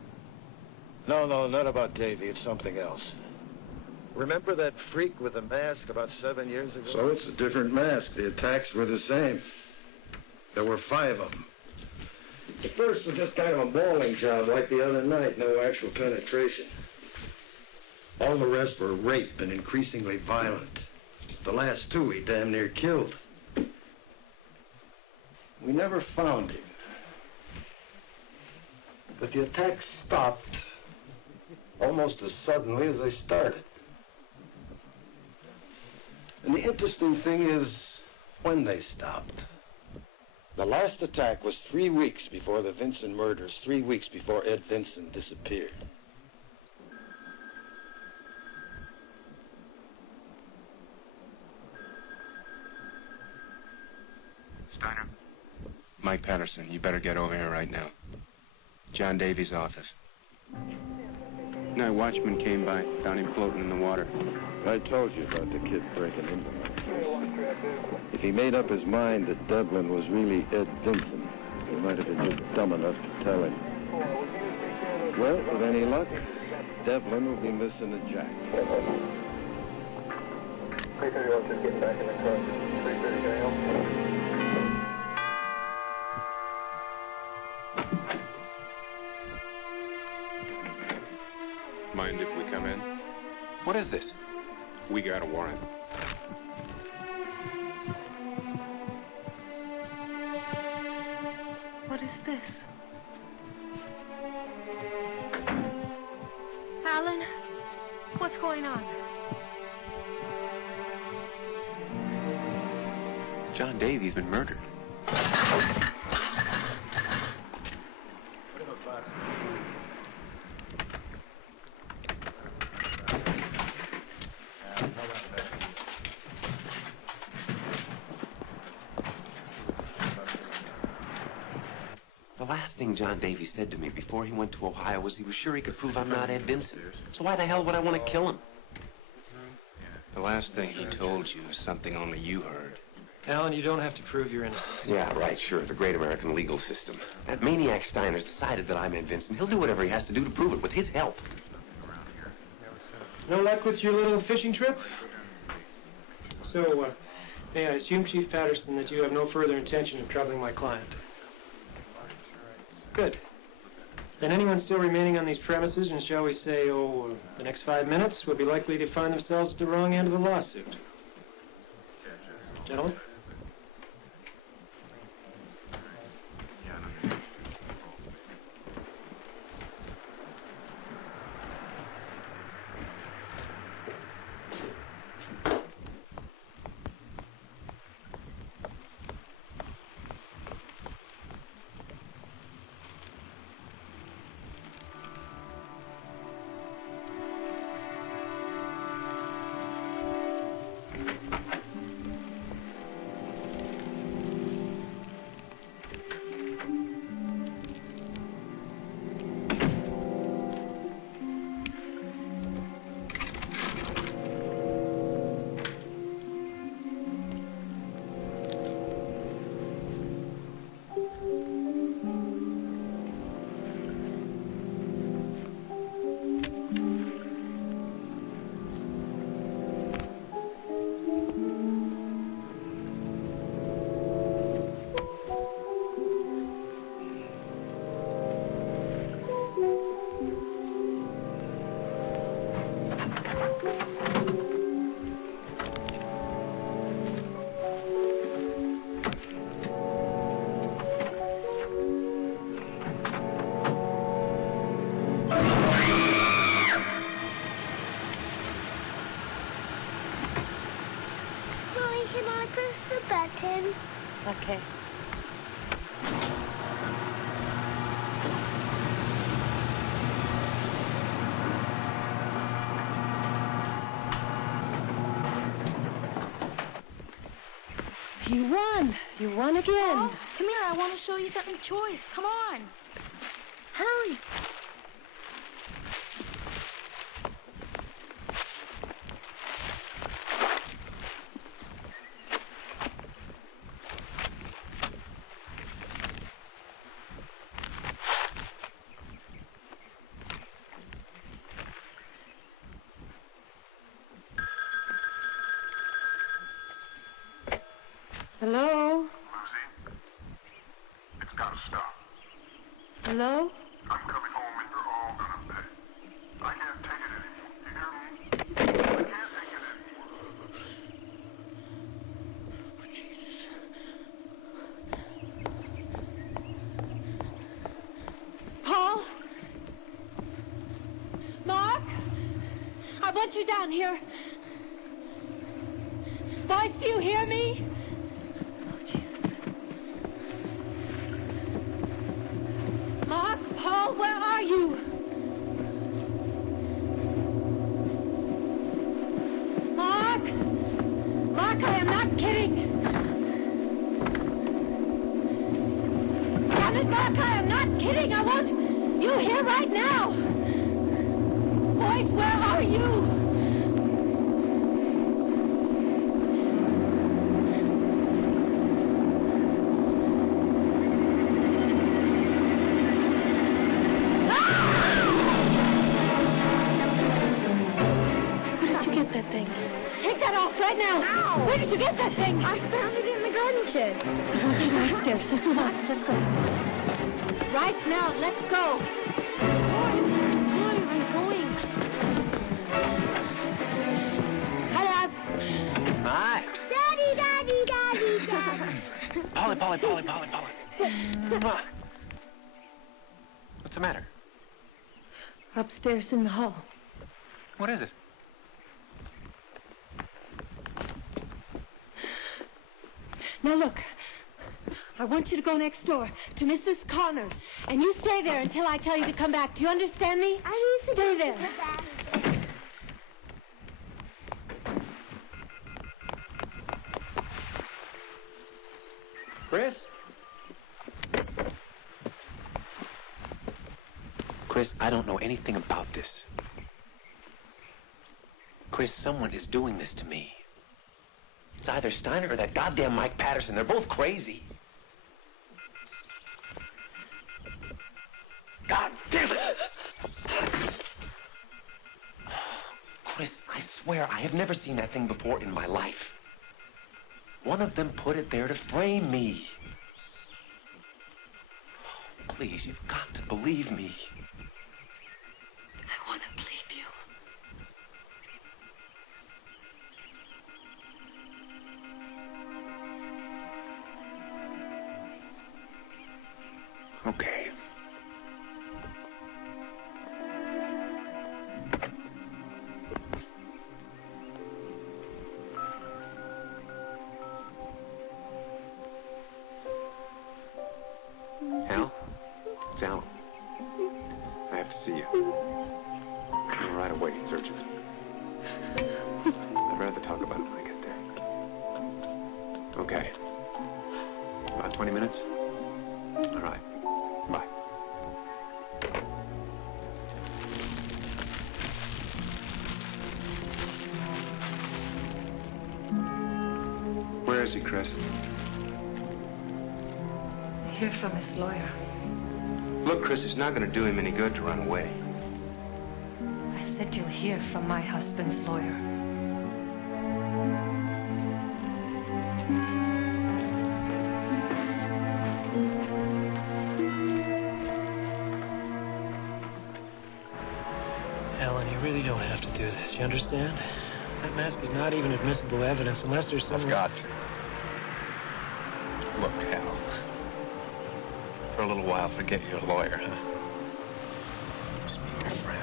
No, not about Davy. It's something else. Remember that freak with the mask about 7 years ago? So it's a different mask. The attacks were the same. There were 5 of them. The first was just kind of a mauling job like the other night. No actual penetration. All the rest were rape and increasingly violent. The last 2 he damn near killed. We never found him. But the attacks stopped almost as suddenly as they started. And the interesting thing is when they stopped. The last attack was 3 weeks before the Vinson murders, 3 weeks before Ed Vinson disappeared. Steiner? Mike Patterson, you better get over here right now. John Davies' office. Night watchman came by, found him floating in the water. I told you about the kid breaking into my place. If he made up his mind that Devlin was really Ed Vinson, he might have been just dumb enough to tell him. Well, with any luck, Devlin will be missing a jack. 331 just getting back in the car. 330, can I help? Mind if we come in? What is this? We got a warrant. What is this? What's going on? John Davy's been murdered. The last thing John Davy said to me before he went to Ohio was he was sure he could prove I'm not Ed Vincent. So why the hell would I want to kill him? The last thing he told you is something only you heard. Alan, you don't have to prove your innocence. Yeah, right, sure, the great American legal system. That maniac Steiner's decided that I'm Ed Vincent. He'll do whatever he has to do to prove it with his help. No luck with your little fishing trip? So, may I assume, Chief Patterson, that you have no further intention of troubling my client? Good. Then anyone still remaining on these premises, and shall we say, the next 5 minutes, will be likely to find themselves at the wrong end of the lawsuit. Gentlemen? Okay. You won. You won again. Oh, come here. I want to show you something choice. Come on. Hurry. Hello? Lucy, it's gotta stop. Hello? I'm coming home and you're all gonna pay. I can't take it anymore. You hear me? I can't take it anymore. Oh, Jesus. Paul? Mark? I want you down here. Boys, do you hear me? Paul, where are you? Mark? Mark, I am not kidding. Damn it, Mark, I am not kidding. I want you here right now. Boys, where are you? Right now. Ow. Where did you get that thing? I found it in the garden shed. I want you downstairs. Come on, let's go. Right now, let's go. I'm going. Hello. Hi. Daddy. Polly. What's the matter? Upstairs in the hall. What is it? Now look, I want you to go next door to Mrs. Connors, and you stay there until I tell you to come back. Do you understand me? I need to stay there. Chris? Chris, I don't know anything about this. Chris, someone is doing this to me. It's either Steiner or that goddamn Mike Patterson. They're both crazy. God damn it! Chris, I swear I have never seen that thing before in my life. One of them put it there to frame me. Please, you've got to believe me. I want to believe you. Okay. Al? It's Alan. I have to see you. I'm right away in search of it. I'd rather talk about it when I get there. Okay. About 20 minutes? All right. Bye. Where is he, Chris? Hear from his lawyer. Look, Chris, it's not going to do him any good to run away. I said you'll hear from my husband's lawyer. Alan, you really don't have to do this. You understand? That mask is not even admissible evidence unless there's some... I've got to. Look, Al. For a little while, forget your lawyer, huh? Just be your friend.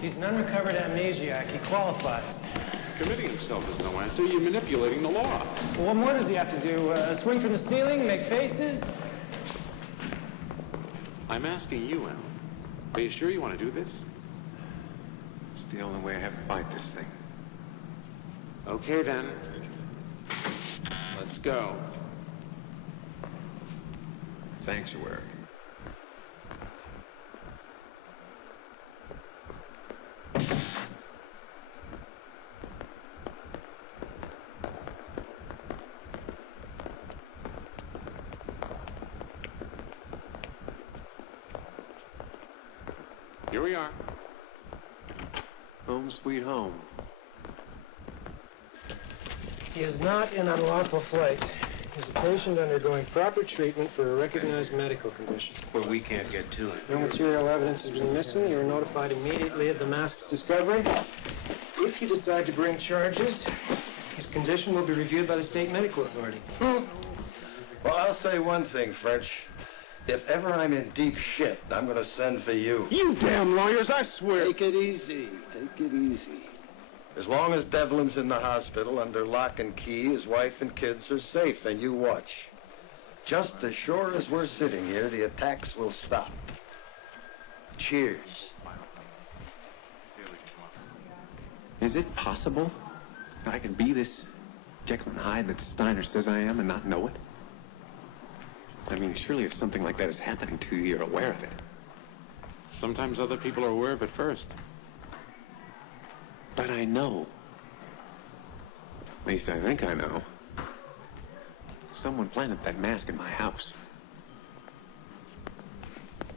He's an unrecovered amnesiac. He qualifies. Committing himself is no answer. You're manipulating the law. Well, what more does he have to do? Swing from the ceiling, make faces? I'm asking you, Alan. Are you sure you want to do this? It's the only way I have to fight this thing. Okay, then. Let's go. Sanctuary. Here we are. Home sweet home. He is not in unlawful flight. He's a patient undergoing proper treatment for a recognized medical condition. Well, we can't get to it. No material evidence has been missing. You are notified immediately of the mask's discovery. If you decide to bring charges, his condition will be reviewed by the state medical authority. Well, I'll say one thing, French. If ever I'm in deep shit, I'm going to send for you. You damn lawyers, I swear. Take it easy. Take it easy. As long as Devlin's in the hospital under lock and key, his wife and kids are safe, and you watch. Just as sure as we're sitting here, the attacks will stop. Cheers. Is it possible that I can be this Jekyll and Hyde that Steiner says I am and not know it? I mean, surely if something like that is happening to you, you're aware of it. Sometimes other people are aware of it first. But I know. At least I think I know. Someone planted that mask in my house.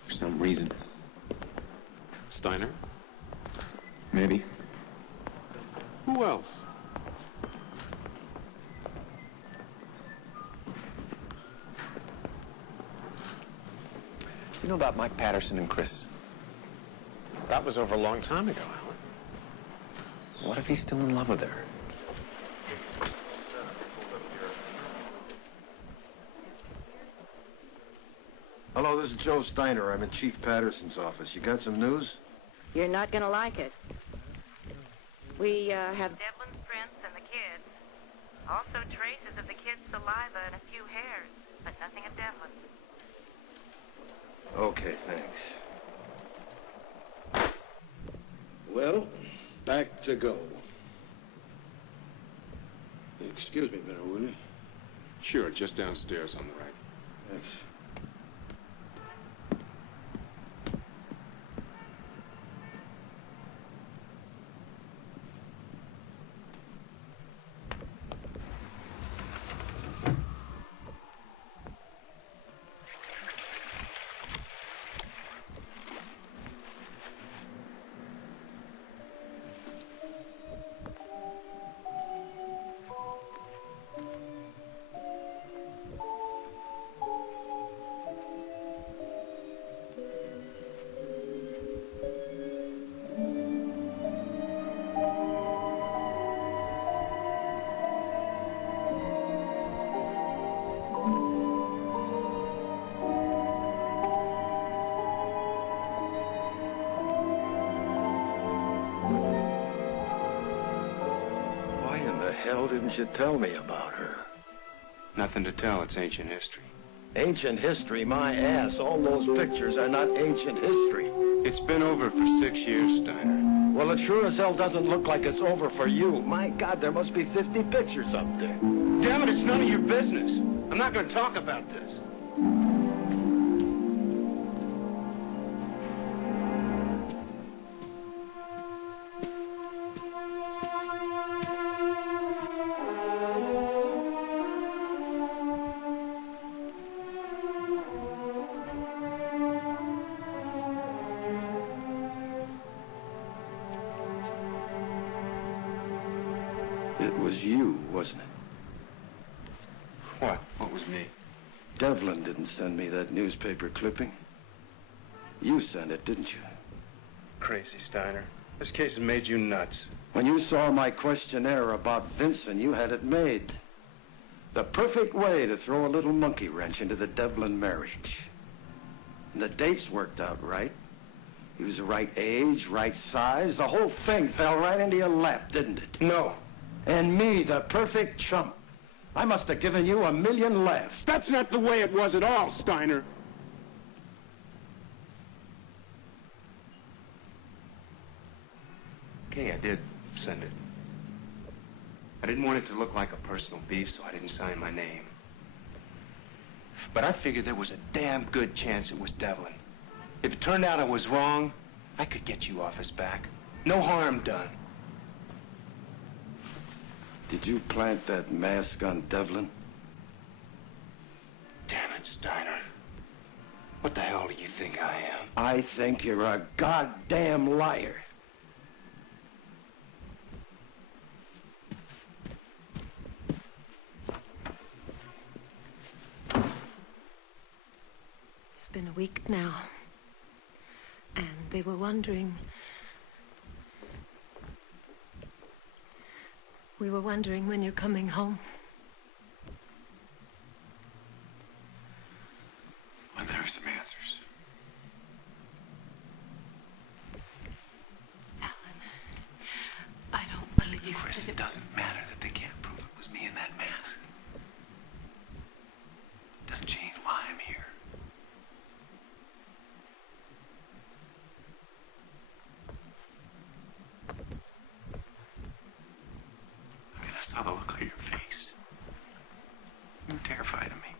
For some reason. Steiner? Maybe. Who else? You know about Mike Patterson and Chris? That was over a long time ago, Alan. What if he's still in love with her? Hello, this is Joe Steiner. I'm in Chief Patterson's office. You got some news? You're not gonna like it. We, have... Devlin's prints and the kids. Also traces of the kid's saliva and a few hairs, but nothing of Devlin's. Okay, thanks. Well, back to go. Excuse me a minute, will you? Sure, just downstairs on the right. Thanks. Didn't you tell me about her? Nothing to tell. It's ancient history. Ancient history? My ass. All those pictures are not ancient history. It's been over for 6 years, Steiner. Well, it sure as hell doesn't look like it's over for you. My God, there must be 50 pictures up there. Damn it, it's none of your business. I'm not going to talk about this. It was you, wasn't it? What? What was me? Devlin didn't send me that newspaper clipping. You sent it, didn't you? Crazy, Steiner. This case has made you nuts. When you saw my questionnaire about Vincent, you had it made. The perfect way to throw a little monkey wrench into the Devlin marriage. And the dates worked out right. He was the right age, right size. The whole thing fell right into your lap, didn't it? No. And me, the perfect chump. I must have given you 1,000,000 laughs. That's not the way it was at all, Steiner. Okay, I did send it. I didn't want it to look like a personal beef, so I didn't sign my name. But I figured there was a damn good chance it was Devlin. If it turned out I was wrong, I could get you off his back. No harm done. Did you plant that mask on Devlin? Damn it, Steiner. What the hell do you think I am? I think you're a goddamn liar. It's been a week now. And they were wondering... We were wondering when you're coming home. When there are some answers. Alan, I don't believe... Chris, it doesn't matter that they can't prove it was me in that mask. It doesn't change why I'm here. I saw the look on your face. You were terrified of me.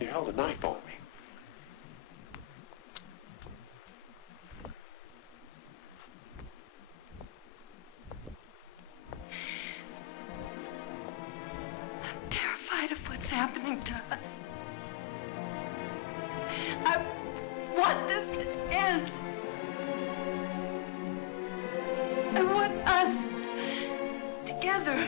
You held a knife on me. I'm terrified of what's happening to us. I want this to end. I want us together.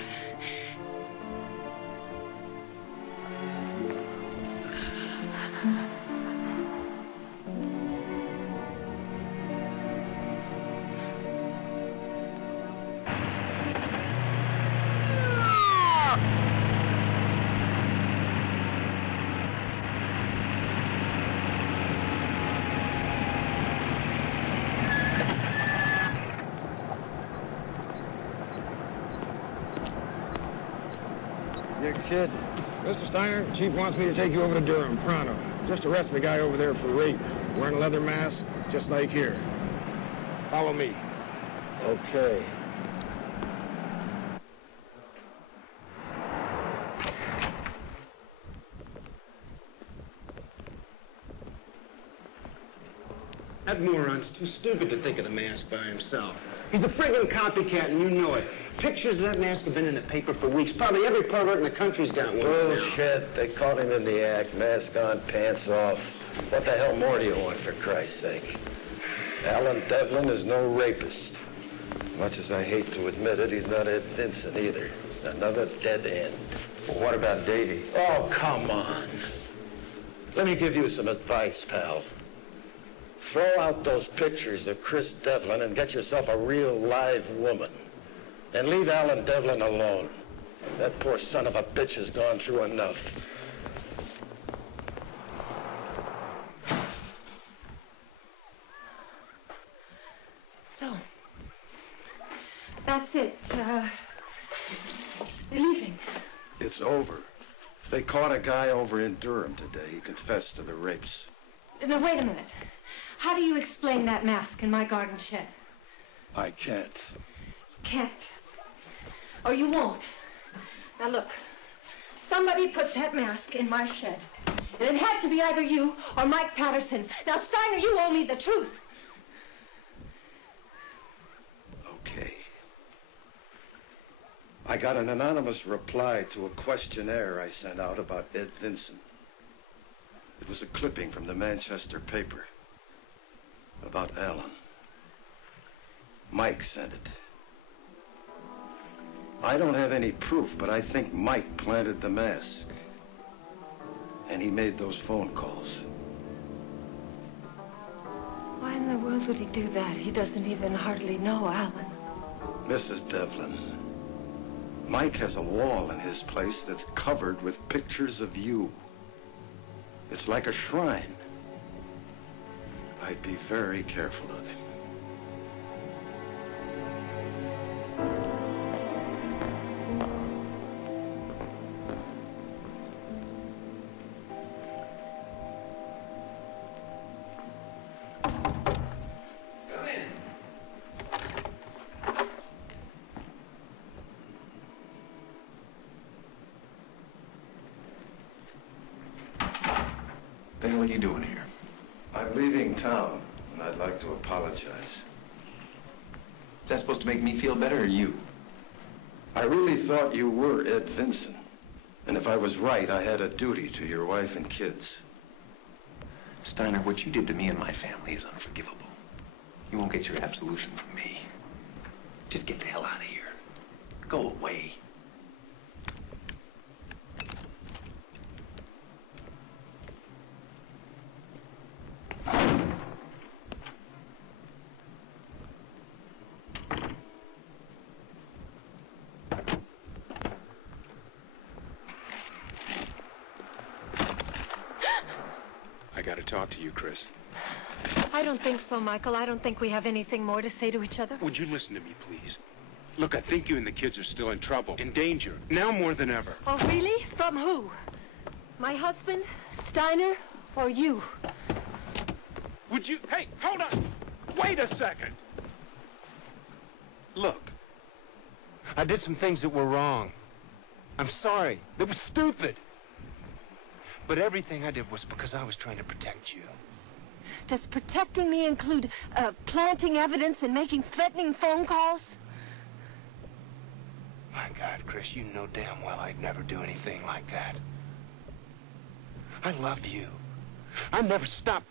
You're kidding. Mr. Steiner, the chief wants me to take you over to Durham, pronto. Just arrested a guy over there for rape, wearing a leather mask, just like here. Follow me. Okay. That moron's too stupid to think of the mask by himself. He's a friggin' copycat, and you know it. Pictures of that mask have been in the paper for weeks. Probably every pervert in the country's got one. Bullshit. They caught him in the act. Mask on, pants off. What the hell more do you want, for Christ's sake? Allen Devlin is no rapist. Much as I hate to admit it, he's not Ed Vincent either. Another dead end. Well, what about Davy? Oh, come on. Let me give you some advice, pal. Throw out those pictures of Chris Devlin and get yourself a real live woman. And leave Allen Devlin alone. That poor son of a bitch has gone through enough. So, that's it. They're leaving. It's over. They caught a guy over in Durham today. He confessed to the rapes. Now, wait a minute. How do you explain that mask in my garden shed? I can't. Can't. Or you won't. Now, look. Somebody put that mask in my shed. And it had to be either you or Mike Patterson. Now, Steiner, you owe me the truth. Okay. I got an anonymous reply to a questionnaire I sent out about Ed Vincent. It was a clipping from the Manchester paper about Allen. Mike sent it. I don't have any proof, but I think Mike planted the mask. And he made those phone calls. Why in the world would he do that? He doesn't even hardly know Allen. Mrs. Devlin, Mike has a wall in his place that's covered with pictures of you. It's like a shrine. I'd be very careful of him. What the hell are you doing here? I'm leaving town, and I'd like to apologize. Is that supposed to make me feel better, or you? I really thought you were Ed Vincent. And if I was right, I had a duty to your wife and kids. Steiner, what you did to me and my family is unforgivable. You won't get your absolution from me. Just get the hell out of here. Go away. I gotta talk to you, Chris. I don't think so, Michael. I don't think we have anything more to say to each other. Would you listen to me, please? Look, I think you and the kids are still in trouble, in danger, now more than ever. Oh, really? From who? My husband, Steiner, or you? Would you... Hey, hold on! Wait a second! Look, I did some things that were wrong. I'm sorry. They were stupid. But everything I did was because I was trying to protect you. Does protecting me include planting evidence and making threatening phone calls? My God, Chris, you know damn well I'd never do anything like that. I love you. I never stop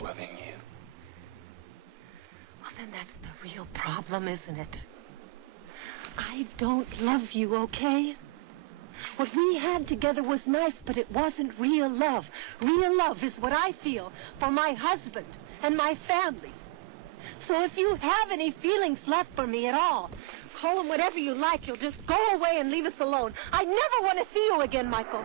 loving you. Well, then that's the real problem, isn't it? I don't love you, okay? What we had together was nice, but it wasn't real love. Real love is what I feel for my husband and my family. So if you have any feelings left for me at all, call them whatever you like. You'll just go away and leave us alone. I never want to see you again, Michael.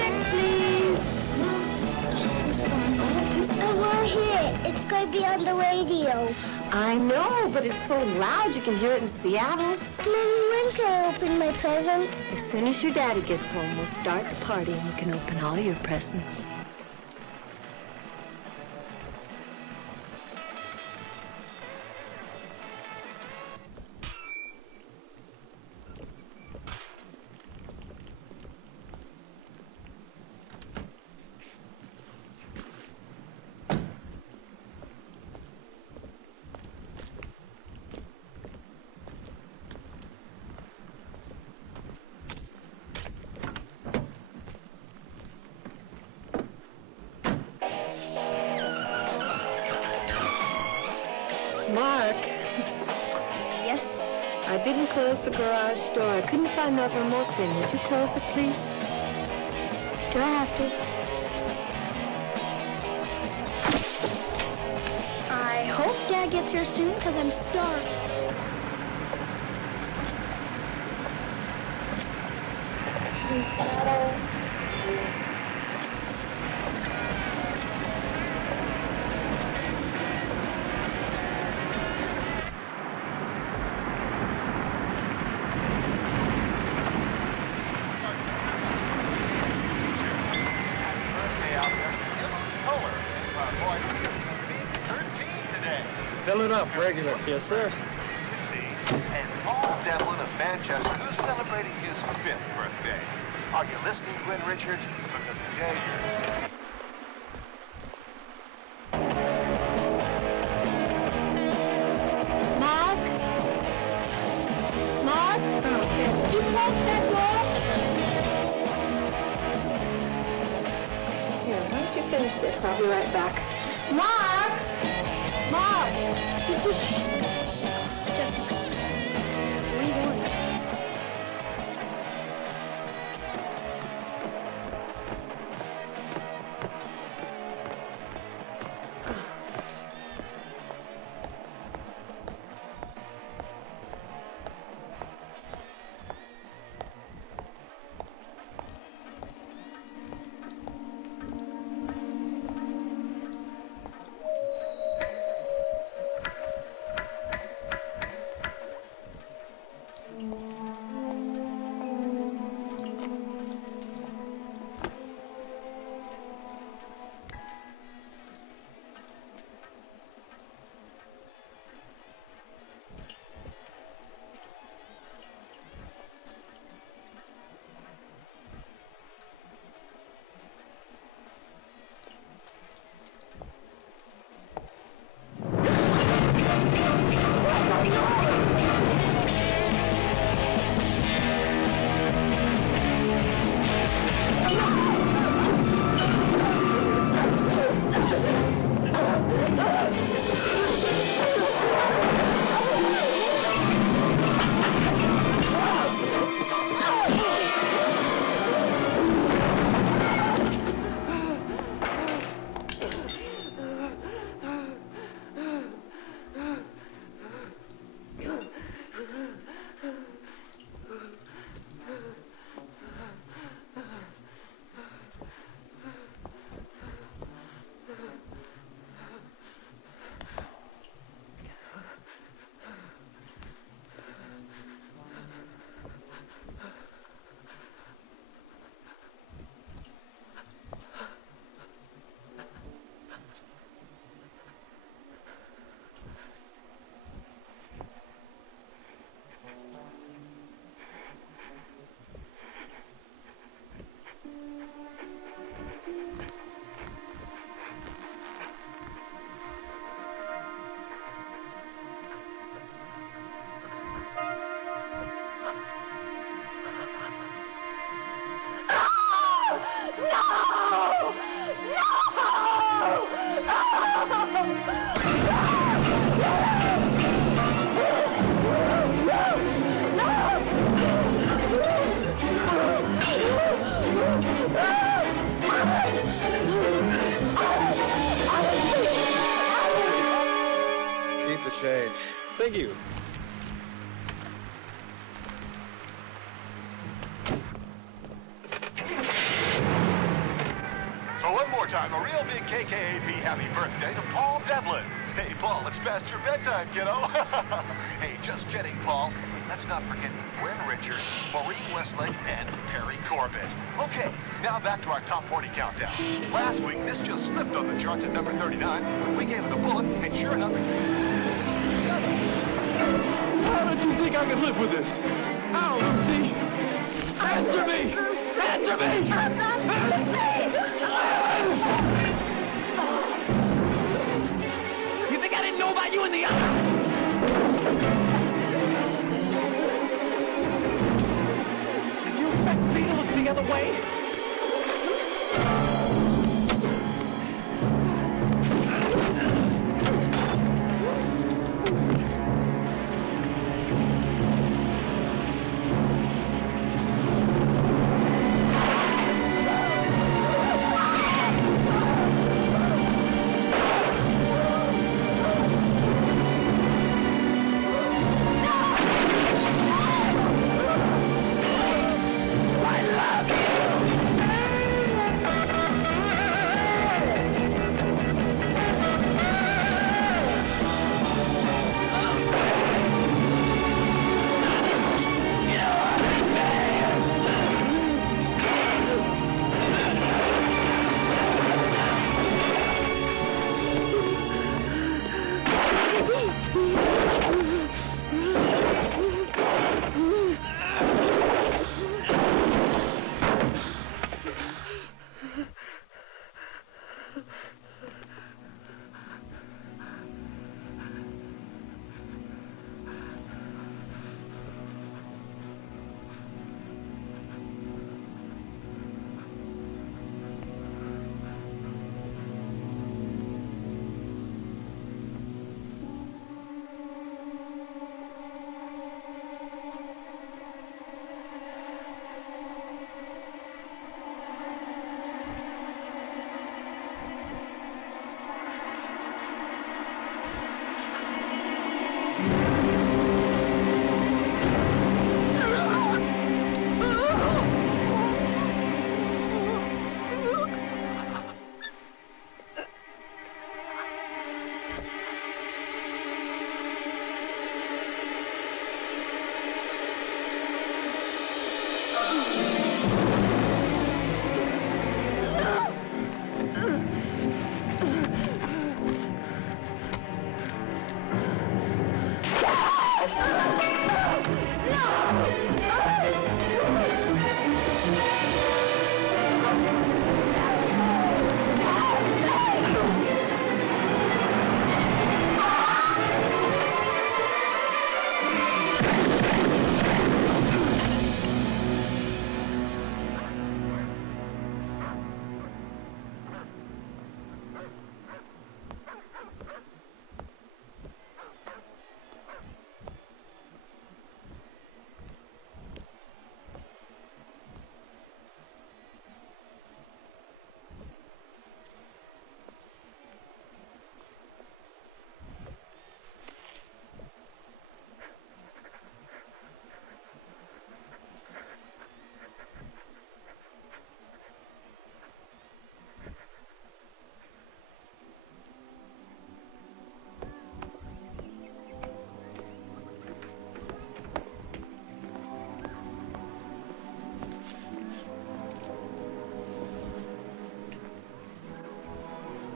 music, please. I want to hear it. It's going to be on the radio. I know, but it's so loud you can hear it in Seattle. Mommy, when can I open my presents? As soon as your daddy gets home, we'll start the party and you can open all your presents. Mark. Yes? I didn't close the garage door. I couldn't find that remote thing. Would you close it, please? Do I have to? I hope Dad gets here soon, because I'm starved. Fill it up regular. Yes, sir. And Allen Devlin of Manchester, who's celebrating his 5th birthday. Are you listening, Gwen Richards? Because today is... Mark? Mark? Did you close that door? Here, why don't you finish this? I'll be right back. Mark! Mark! Did you... Just... What are you doing? Keep the change. Thank you. time, a real big KKAP happy birthday to Paul Devlin. Hey, Paul, it's past your bedtime, kiddo. Hey, just kidding, Paul. Let's not forget Gwen Richards, Maureen Westlake, and Perry Corbett. Okay, now back to our top 40 countdown. Last week, this just slipped on the charts at number 39, but we gave it a bullet, and sure enough... How did you think I could live with this? How, Lucy? Answer me! Answer me! I'm not Lucy! You think I didn't know about you in the other? Did you expect me to look the other way?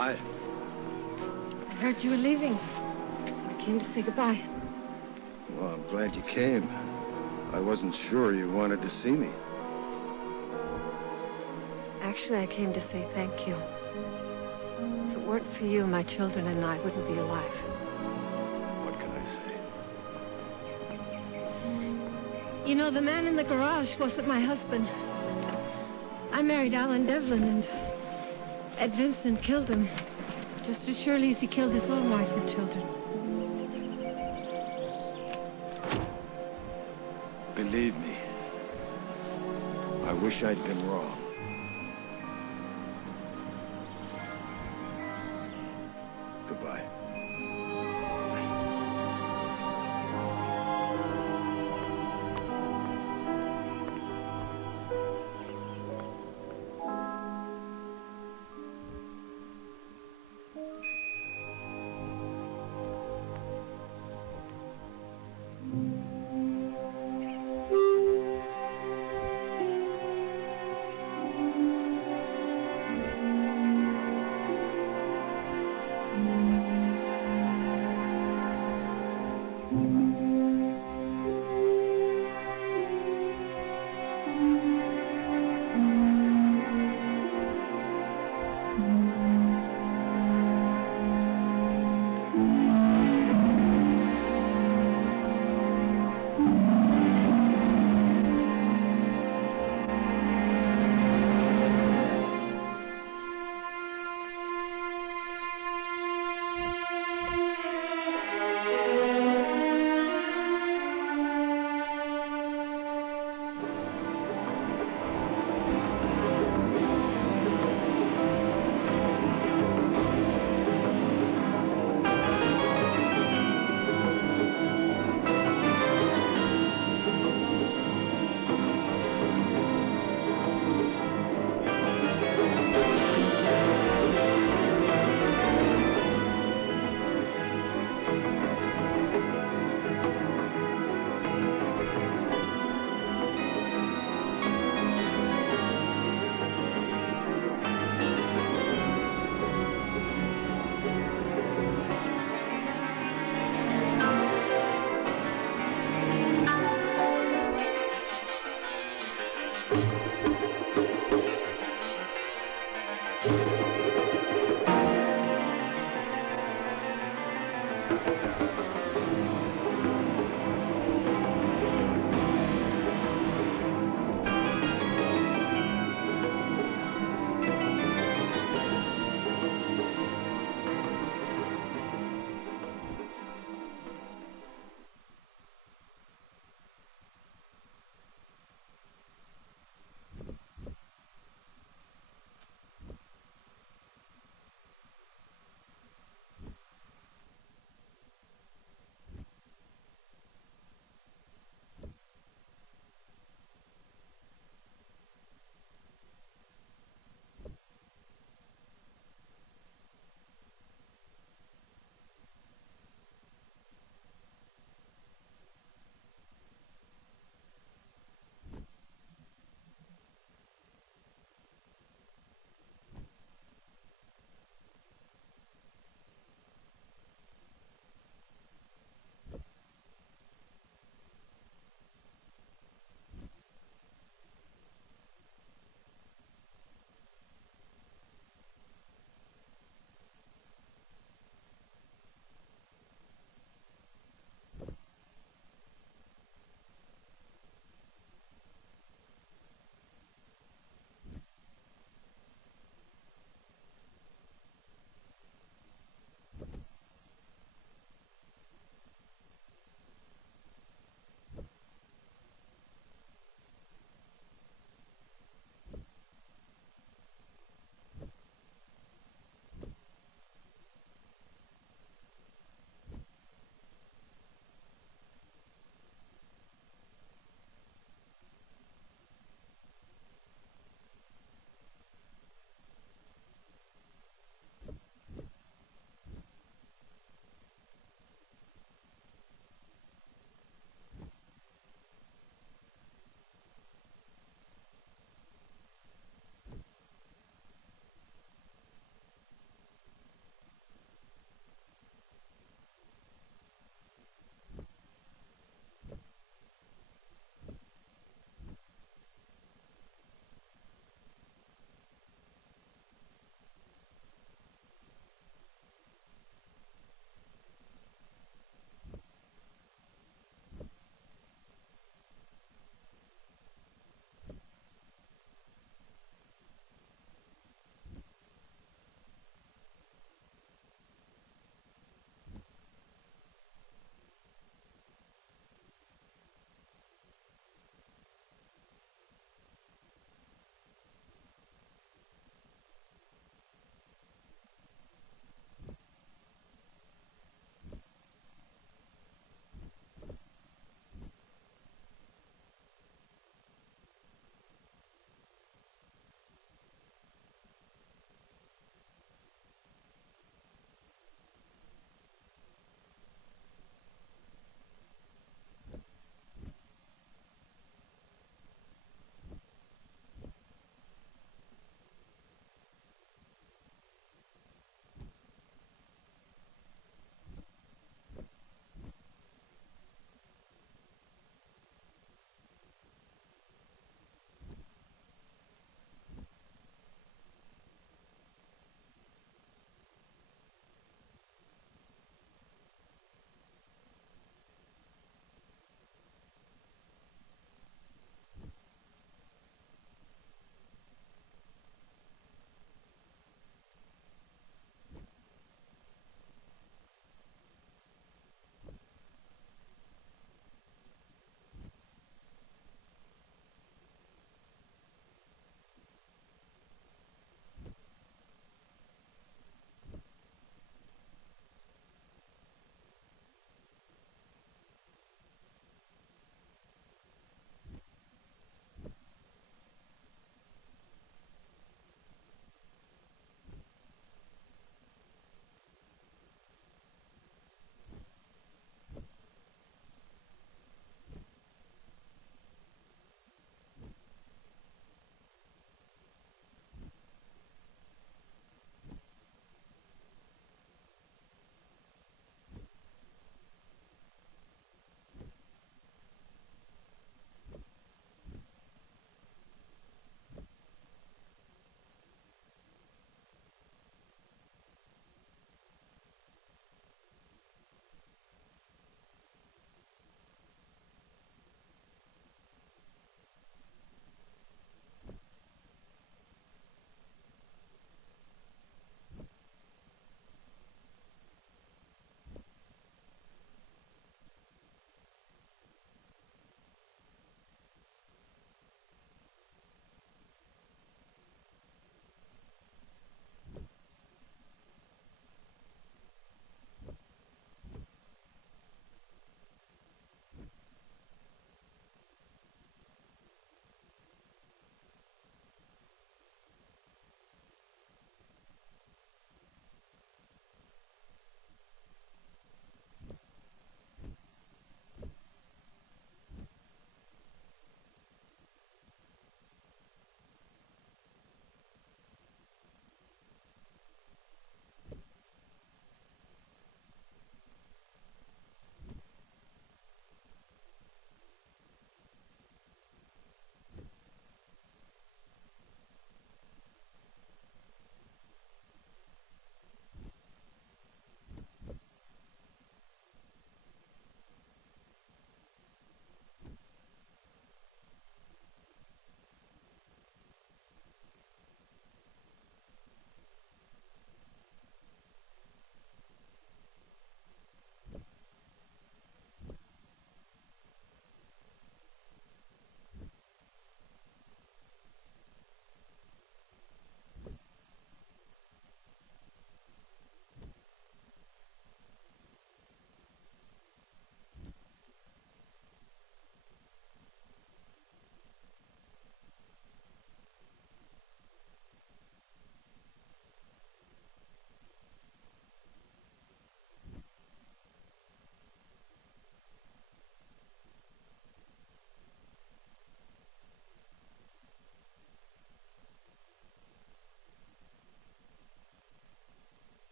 I heard you were leaving, so I came to say goodbye. Well, I'm glad you came. I wasn't sure you wanted to see me. Actually, I came to say thank you. If it weren't for you, my children and I wouldn't be alive. What can I say? You know, the man in the garage wasn't my husband. I married Allen Devlin, and Ed Vincent killed him, just as surely as he killed his own wife and children. Believe me, I wish I'd been wrong.